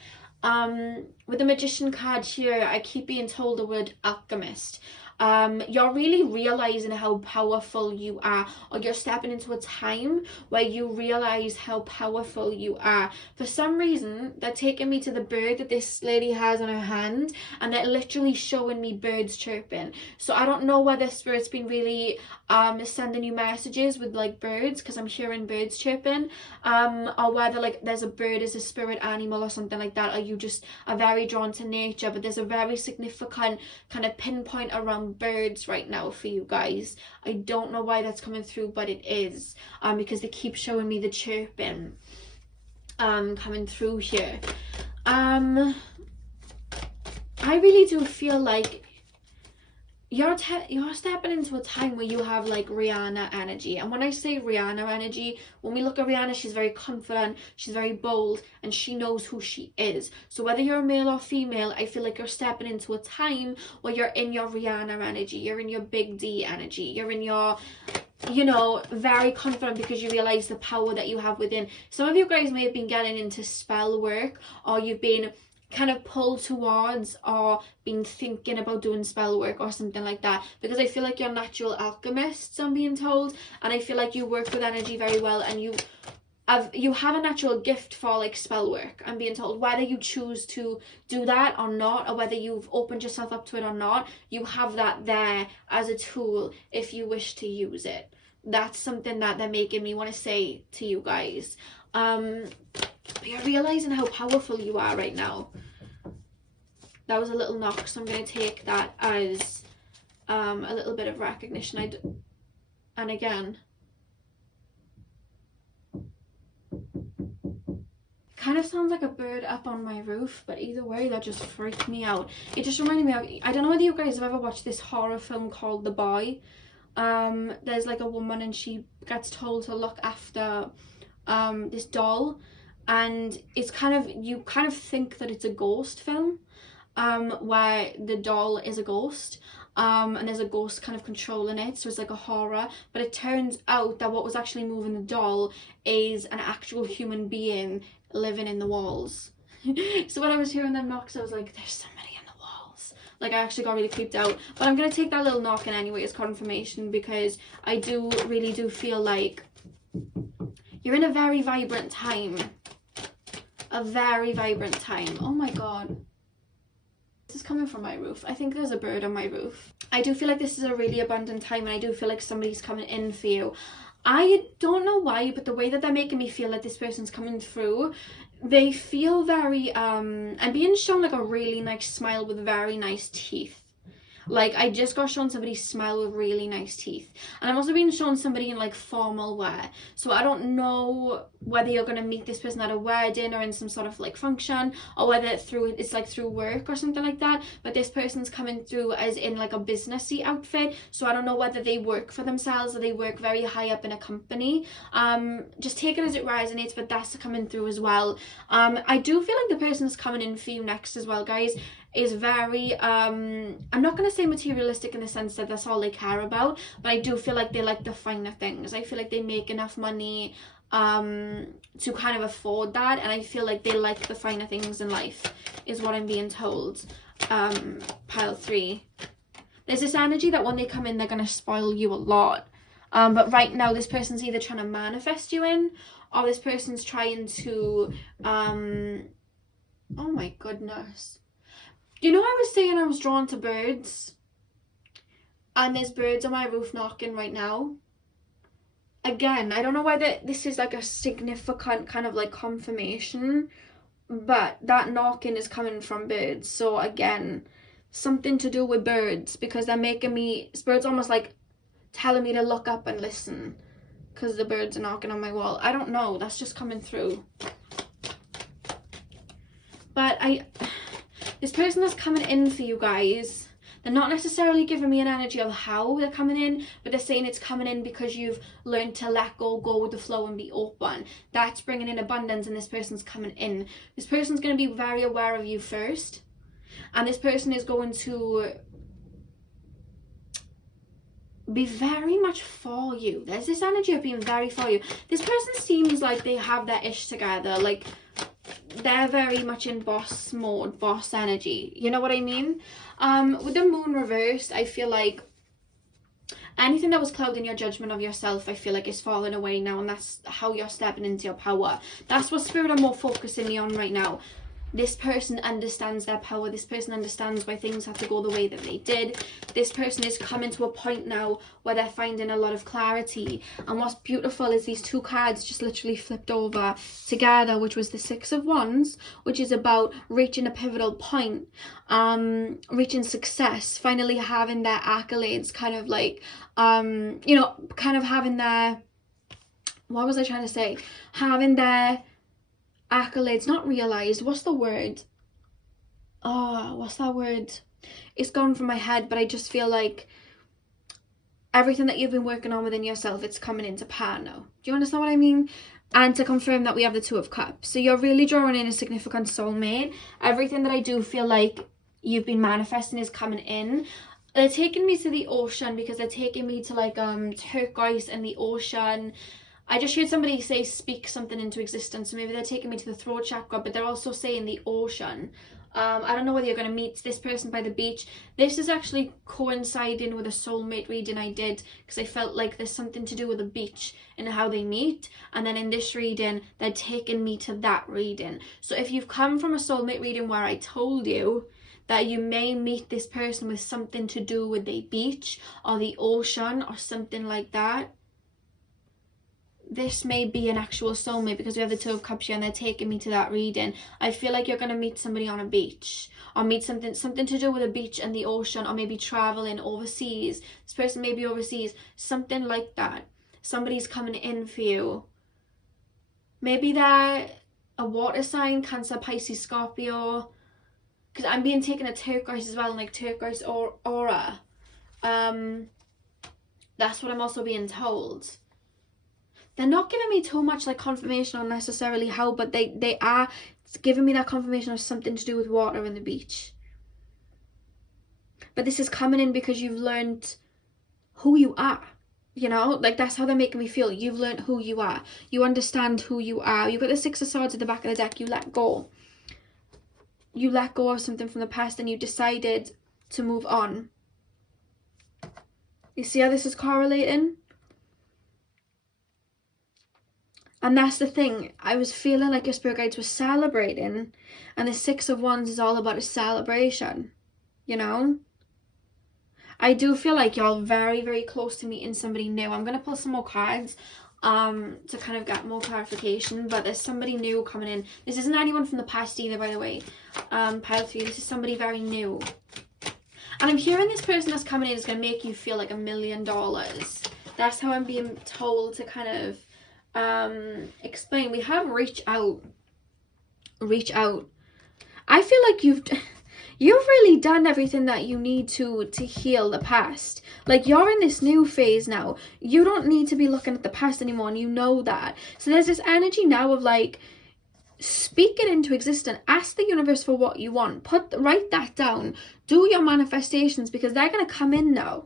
With the Magician card here, I keep being told the word alchemist. You're really realizing how powerful you are, or you're stepping into a time where you realize how powerful you are. For some reason, they're taking me to the bird that this lady has on her hand, and they're literally showing me birds chirping. So I don't know whether Spirit's been really sending you messages with like birds, because I'm hearing birds chirping, or whether like there's a bird as a spirit animal or something like that, or you just are very drawn to nature. But there's a very significant kind of pinpoint around birds right now for you guys. I don't know why that's coming through, but it is, because they keep showing me the chirping coming through here. I really do feel like you're stepping into a time where you have like Rihanna energy. And when I say Rihanna energy, when we look at Rihanna, she's very confident, she's very bold, and she knows who she is. So whether you're a male or female, I feel like you're stepping into a time where you're in your Rihanna energy, you're in your big D energy, you're in your, you know, very confident because you realize the power that you have within. Some of you guys may have been getting into spell work, or you've been kind of pulled towards or been thinking about doing spell work or something like that, because I feel like you're natural alchemists, I'm being told, and I feel like you work with energy very well, and you have a natural gift for like spell work, I'm being told. Whether you choose to do that or not, or whether you've opened yourself up to it or not, you have that there as a tool if you wish to use it. That's something that they're making me want to say to you guys. But you're realizing how powerful you are right now. That was a little knock, so I'm going to take that as a little bit of recognition. And again, kind of sounds like a bird up on my roof, but either way, that just freaked me out. It just reminded me of, I don't know whether you guys have ever watched this horror film called The Boy. There's like a woman, and she gets told to look after this doll, and it's kind of, you kind of think that it's a ghost film, where the doll is a ghost, and there's a ghost kind of controlling it, so it's like a horror. But it turns out that what was actually moving the doll is an actual human being living in the walls. So when I was hearing them knocks, I was like, there's somebody in the walls. Like, I actually got really creeped out. But I'm gonna take that little knocking anyway as confirmation, because I really do feel like you're in a very vibrant time. A very vibrant time. Oh my god. This is coming from my roof. I think there's a bird on my roof. I do feel like this is a really abundant time, and I do feel like somebody's coming in for you. I don't know why, but the way that they're making me feel like this person's coming through, they feel very, I'm being shown like a really nice smile with very nice teeth. Like, I just got shown somebody smile with really nice teeth. And I'm also being shown somebody in like formal wear. So I don't know whether you're going to meet this person at a wedding or in some sort of like function, or whether it's like through work or something like that. But this person's coming through as in like a businessy outfit. So I don't know whether they work for themselves or they work very high up in a company. Just take it as it resonates, but that's coming through as well. I do feel like the person's coming in for you next as well, guys, is very, I'm not going to say materialistic in the sense that that's all they care about, but I do feel like they like the finer things. I feel like they make enough money to kind of afford that, and I feel like they like the finer things in life, is what I'm being told. Pile 3. There's this energy that when they come in, they're going to spoil you a lot. But right now, this person's either trying to manifest you in, or this person's trying to, oh my goodness. You know, I was saying I was drawn to birds, and there's birds on my roof knocking right now. Again, I don't know whether this is like a significant kind of like confirmation, but that knocking is coming from birds. So again, something to do with birds, because they're making me, Spirit's almost like telling me to look up and listen, because the birds are knocking on my wall. I don't know, that's just coming through. But this person is coming in for you guys. They're not necessarily giving me an energy of how they're coming in, but they're saying it's coming in because you've learned to let go with the flow and be open. That's bringing in abundance, and this person's coming in. This person's going to be very aware of you first, and this person is going to be very much for you. There's this energy of being very for you. This person seems like they have their ish together, like they're very much in boss mode, boss energy, you know what I mean? With the moon reversed, I feel like anything that was clouding your judgment of yourself, I feel like is falling away now, and that's how you're stepping into your power. That's what Spirit are more focusing me on right now. This person understands their power. This person understands why things have to go the way that they did. This person is coming to a point now where they're finding a lot of clarity. And what's beautiful is these two cards just literally flipped over together, which was the Six of Wands, which is about reaching a pivotal point, reaching success, finally having their accolades, kind of like, you know, kind of having their, what was I trying to say? Having their accolades not realized. What's the word? Oh, what's that word? It's gone from my head, but I just feel like everything that you've been working on within yourself, it's coming into par now. Do you understand what I mean? And to confirm that, we have the Two of Cups. So you're really drawing in a significant soulmate. Everything that I do feel like you've been manifesting is coming in. They're taking me to the ocean, because they're taking me to like turquoise and the ocean. I just heard somebody say speak something into existence, so maybe they're taking me to the throat chakra, but they're also saying the ocean. I don't know whether you're going to meet this person by the beach. This is actually coinciding with a soulmate reading I did, because I felt like there's something to do with the beach and how they meet. And then in this reading, they're taking me to that reading. So if you've come from a soulmate reading where I told you that you may meet this person with something to do with the beach or the ocean or something like that, this may be an actual soulmate, because we have the Two of Cups here and they're taking me to that reading. I feel like you're going to meet somebody on a beach, or meet something to do with a beach and the ocean, or maybe traveling overseas. This person may be overseas, something like that. Somebody's coming in for you. Maybe they're a water sign, Cancer, Pisces, Scorpio, because I'm being taken at turquoise as well, and like turquoise aura. That's what I'm also being told. They're not giving me too much like confirmation on necessarily how, but they are giving me that confirmation of something to do with water and the beach. But this is coming in because you've learned who you are, you know, like that's how they're making me feel. You've learned who you are. You understand who you are. You've got the Six of Swords at the back of the deck. You let go. You let go of something from the past and you decided to move on. You see how this is correlating? And that's the thing, I was feeling like your spirit guides were celebrating, and the Six of Wands is all about a celebration, you know? I do feel like you're very, very close to meeting somebody new. I'm going to pull some more cards to kind of get more clarification, but there's somebody new coming in. This isn't anyone from the past either, by the way. Pile 3, this is somebody very new. And I'm hearing this person that's coming in is going to make you feel like $1 million. That's how I'm being told to kind of explain. We have reach out. I feel like you've really done everything that you need to heal the past. Like, you're in this new phase now. You don't need to be looking at the past anymore, and you know that. So there's this energy now of like, speak it into existence. Ask the universe for what you want. Write that down. Do your manifestations, because they're going to come in now.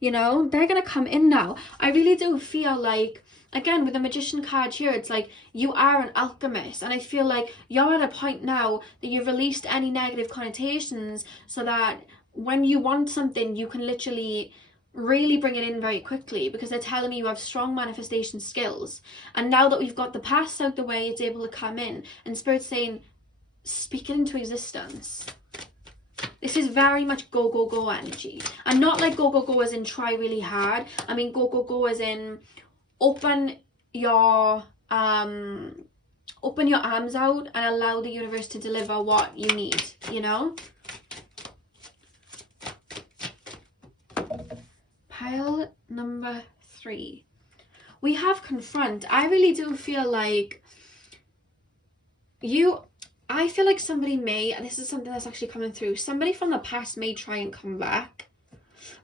You know, they're going to come in now. I really do feel like, again, with the Magician card here, it's like you are an alchemist. And I feel like you're at a point now that you've released any negative connotations, so that when you want something, you can literally really bring it in very quickly, because they're telling me you have strong manifestation skills. And now that we've got the past out the way, it's able to come in. And Spirit's saying, speak it into existence. This is very much go, go, go energy. And not like go, go, go as in try really hard. I mean go, go, go as in open your arms out and allow the universe to deliver what you need, you know? Pile number 3. We have confront. I really do feel like I feel like somebody may, and this is something that's actually coming through, somebody from the past may try and come back,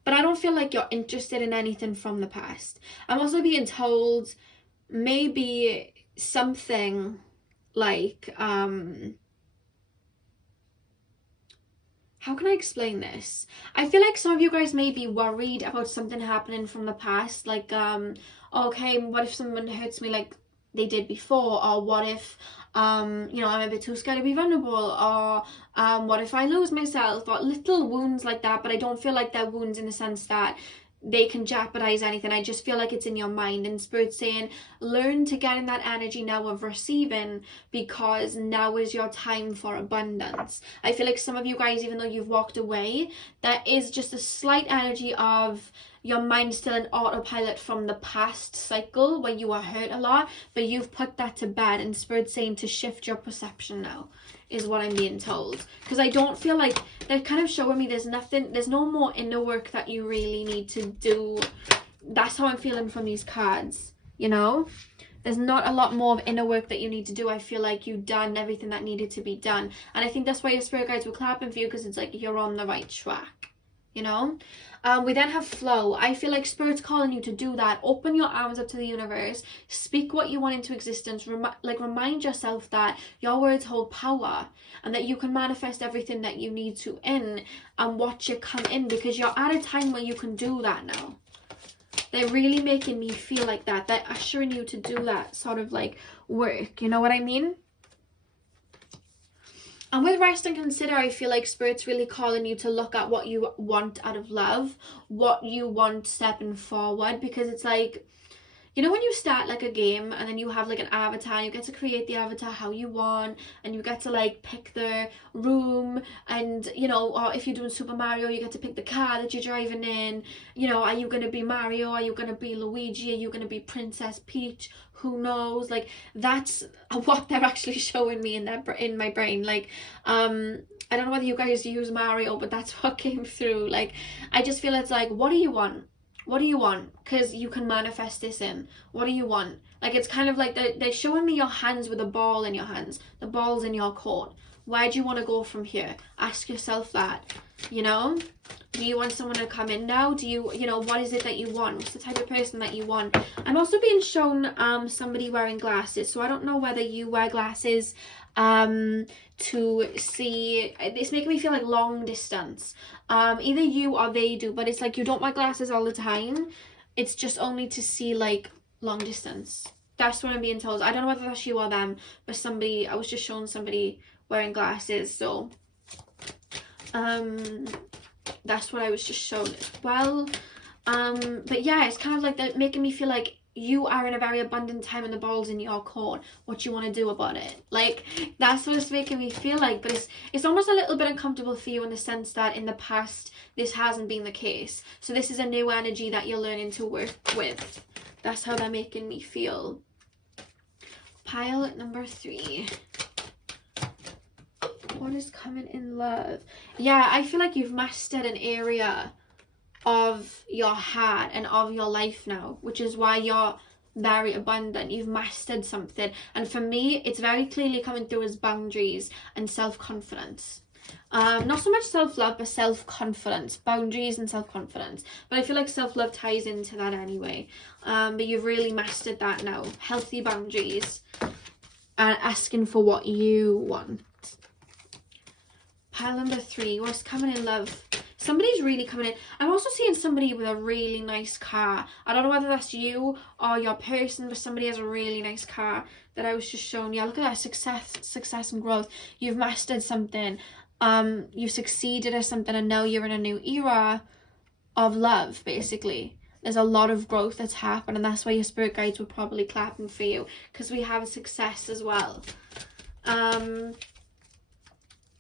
but I don't feel like you're interested in anything from the past. I'm also being told maybe something like, how can I explain this? I feel like some of you guys may be worried about something happening from the past, like, okay, what if someone hurts me like they did before, or what if you know, I'm a bit too scared to be vulnerable, or what if I lose myself, or little wounds like that. But I don't feel like they're wounds in the sense that they can jeopardize anything. I just feel like it's in your mind, and Spirit's saying learn to get in that energy now of receiving, because now is your time for abundance. I feel like some of you guys, even though you've walked away, there is just a slight energy of your mind still in autopilot from the past cycle where you were hurt a lot, but you've put that to bed, and Spirit's saying to shift your perception now, is what I'm being told. Because I don't feel like they're kind of showing me there's no more inner work that you really need to do. That's how I'm feeling from these cards, you know? There's not a lot more of inner work that you need to do. I feel like you've done everything that needed to be done. And I think that's why your spirit guides were clapping for you, because it's like you're on the right track, you know? We then have flow. I feel like Spirit's calling you to do that. Open your arms up to the universe. Speak what you want into existence. Remind yourself that your words hold power, and that you can manifest everything that you need to in, and watch it come in, because you're at a time where you can do that now. They're really making me feel like that. They're ushering you to do that sort of like work. You know what I mean? And with rest and consider, I feel like Spirit's really calling you to look at what you want out of love, what you want stepping forward, because it's like, you know, when you start like a game and then you have like an avatar, you get to create the avatar how you want, and you get to like pick the room, and you know, or if you're doing Super Mario, you get to pick the car that you're driving in. You know, are you going to be Mario? Are you going to be Luigi? Are you going to be Princess Peach? Who knows? Like, that's what they're actually showing me in my brain. Like, I don't know whether you guys use Mario, but that's what came through. Like, I just feel it's like, what do you want? What do you want? Because you can manifest this in. What do you want? Like, it's kind of like they're showing me your hands with a ball in your hands. The ball's in your court. Where do you want to go from here? Ask yourself that, you know? Do you want someone to come in now? Do you know, what is it that you want? What's the type of person that you want? I'm also being shown somebody wearing glasses. So I don't know whether you wear glasses to see. It's making me feel like long distance. Either you or they do, but it's like you don't wear glasses all the time. It's just only to see like long distance. That's what I'm being told. I don't know whether that's you or them, but somebody, I was just showing somebody wearing glasses. So that's what I was just shown as well. But yeah, it's kind of like that, making me feel like you are in a very abundant time and the ball's in your court. What you want to do about it? Like, that's what it's making me feel like. But it's almost a little bit uncomfortable for you in the sense that in the past this hasn't been the case. So this is a new energy that you're learning to work with. That's how they're making me feel. Pile number 3. What is coming in love? Yeah, I feel like you've mastered an area of your heart and of your life now, which is why you're very abundant. You've mastered something, and for me it's very clearly coming through as boundaries and self-confidence. Not so much self-love, but self-confidence. Boundaries and self-confidence, but I feel like self-love ties into that anyway. But you've really mastered that now. Healthy boundaries and asking for what you want. Pile number 3, what's coming in love? Somebody's really coming in. I'm also seeing somebody with a really nice car. I don't know whether that's you or your person, but somebody has a really nice car that I was just showing. Yeah, look at that. Success and growth. You've mastered something. You've succeeded at something, and now you're in a new era of love, basically. There's a lot of growth that's happened, and that's why your spirit guides were probably clapping for you, because we have a success as well.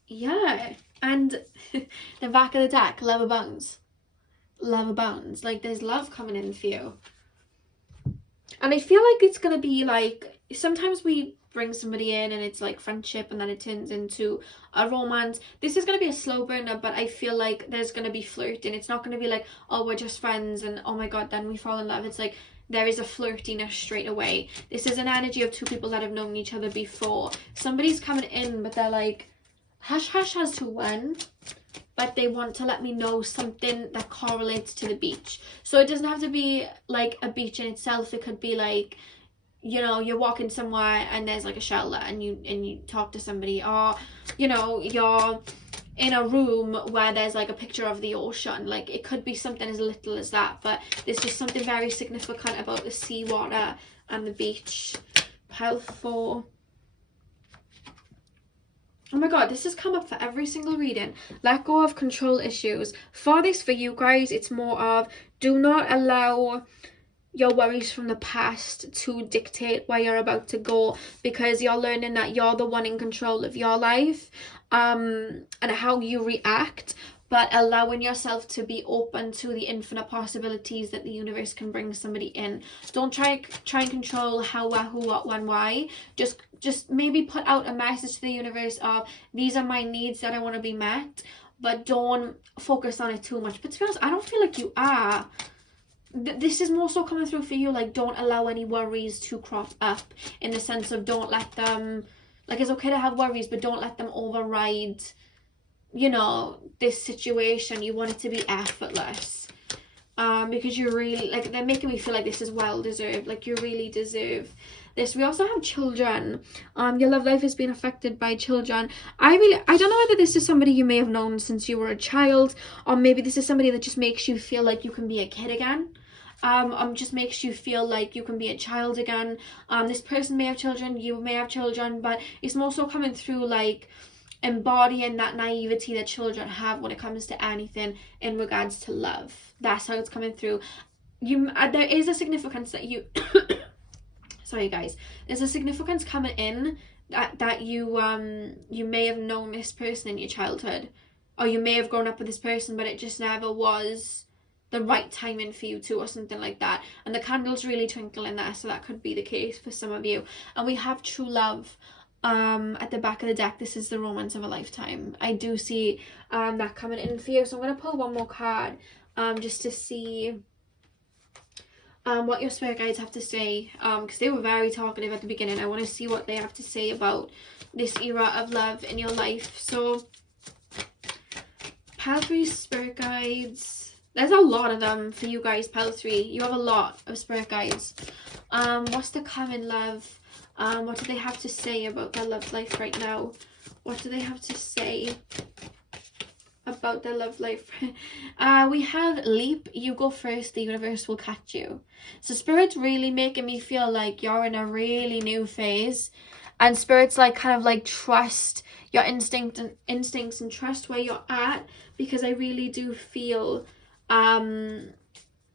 Yeah. And the back of the deck, love abounds. Love abounds. Like, there's love coming in for you. And I feel like it's going to be like, sometimes we bring somebody in and it's like friendship and then it turns into a romance. This is going to be a slow burner, but I feel like there's going to be flirting. It's not going to be like, oh, we're just friends and oh my god, then we fall in love. It's like, there is a flirtiness straight away. This is an energy of two people that have known each other before. Somebody's coming in, but they're like, hush hush has to win, but they want to let me know something that correlates to the beach. So it doesn't have to be like a beach in itself. It could be like, you know, you're walking somewhere and there's like a shelter and you talk to somebody, or you know, you're in a room where there's like a picture of the ocean. Like, it could be something as little as that, but there's just something very significant about the seawater and the beach. Pile 4. Oh my god, this has come up for every single reading. Let go of control issues. For this, for you guys, it's more of do not allow your worries from the past to dictate where you're about to go, because you're learning that you're the one in control of your life and how you react, but allowing yourself to be open to the infinite possibilities that the universe can bring somebody in. Don't try and control how, where, who, what, when, why. Just maybe put out a message to the universe of these are my needs that I want to be met, but don't focus on it too much. But to be honest, I don't feel like you are. This is more so coming through for you, like don't allow any worries to crop up, in the sense of don't let them, like it's okay to have worries, but don't let them override, you know, this situation. You want it to be effortless, because you really, like, they're making me feel like this is well deserved, like you really deserve this. We also have children. Your love life has been affected by children. I don't know whether this is somebody you may have known since you were a child, or maybe this is somebody that just makes you feel like you can be a kid again. Just makes you feel like you can be a child again. This person may have children, you may have children, but it's more so coming through like embodying that naivety that children have when it comes to anything in regards to love. That's how it's coming through. There is a significance that you sorry guys, there's a significance coming in that you may have known this person in your childhood, or you may have grown up with this person, but it just never was the right timing for you to, or something like that. And the candle's really twinkling there, so that could be the case for some of you. And we have true love at the back of the deck. This is the romance of a lifetime. I do see that coming in for you. So I'm going to pull one more card just to see what your spirit guides have to say, because they were very talkative at the beginning. I want to see what they have to say about this era of love in your life. So Pile 3 spirit guides. There's a lot of them for you guys, Pile 3. You have a lot of spirit guides. What's the common love? What do they have to say about their love life right now? What do they have to say about their love life? We have leap. You go first, the universe will catch you. So Spirit's really making me feel like you're in a really new phase, and Spirit's like kind of like trust your instincts and trust where you're at, because I really do feel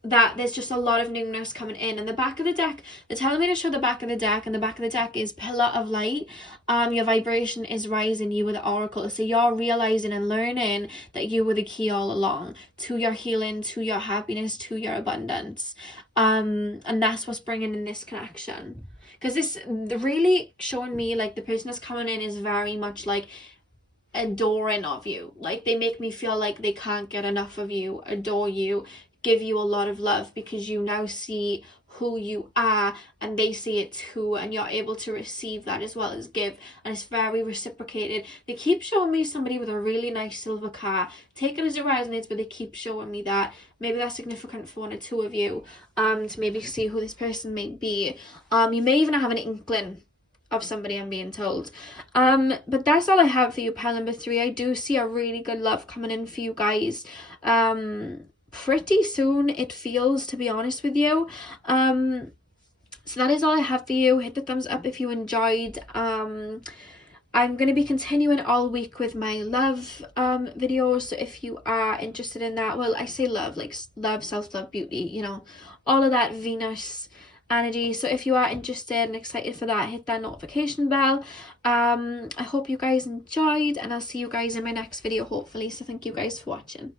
that there's just a lot of newness coming in. And the back of the deck, they're telling me to show the back of the deck, and the back of the deck is pillar of light. Your vibration is rising, you were the oracle, so you're realizing and learning that you were the key all along to your healing, to your happiness, to your abundance, and that's what's bringing in this connection. Because this really showing me like the person that's coming in is very much like adoring of you. Like they make me feel like they can't get enough of you, adore you, give you a lot of love, because you now see who you are and they see it too, and you're able to receive that as well as give, and it's very reciprocated. They keep showing me somebody with a really nice silver car. Take it as it resonates, but they keep showing me that. Maybe that's significant for one or two of you, to maybe see who this person may be. You may even have an inkling of somebody, I'm being told. But that's all I have for you, pile number 3. I do see a really good love coming in for you guys pretty soon, it feels, to be honest with you. So that is all I have for you. Hit the thumbs up if you enjoyed. I'm going to be continuing all week with my love videos, so if you are interested in that, well, I say love, like love, self-love, beauty, you know, all of that Venus energy. So if you are interested and excited for that, hit that notification bell. I hope you guys enjoyed, and I'll see you guys in my next video hopefully. So thank you guys for watching.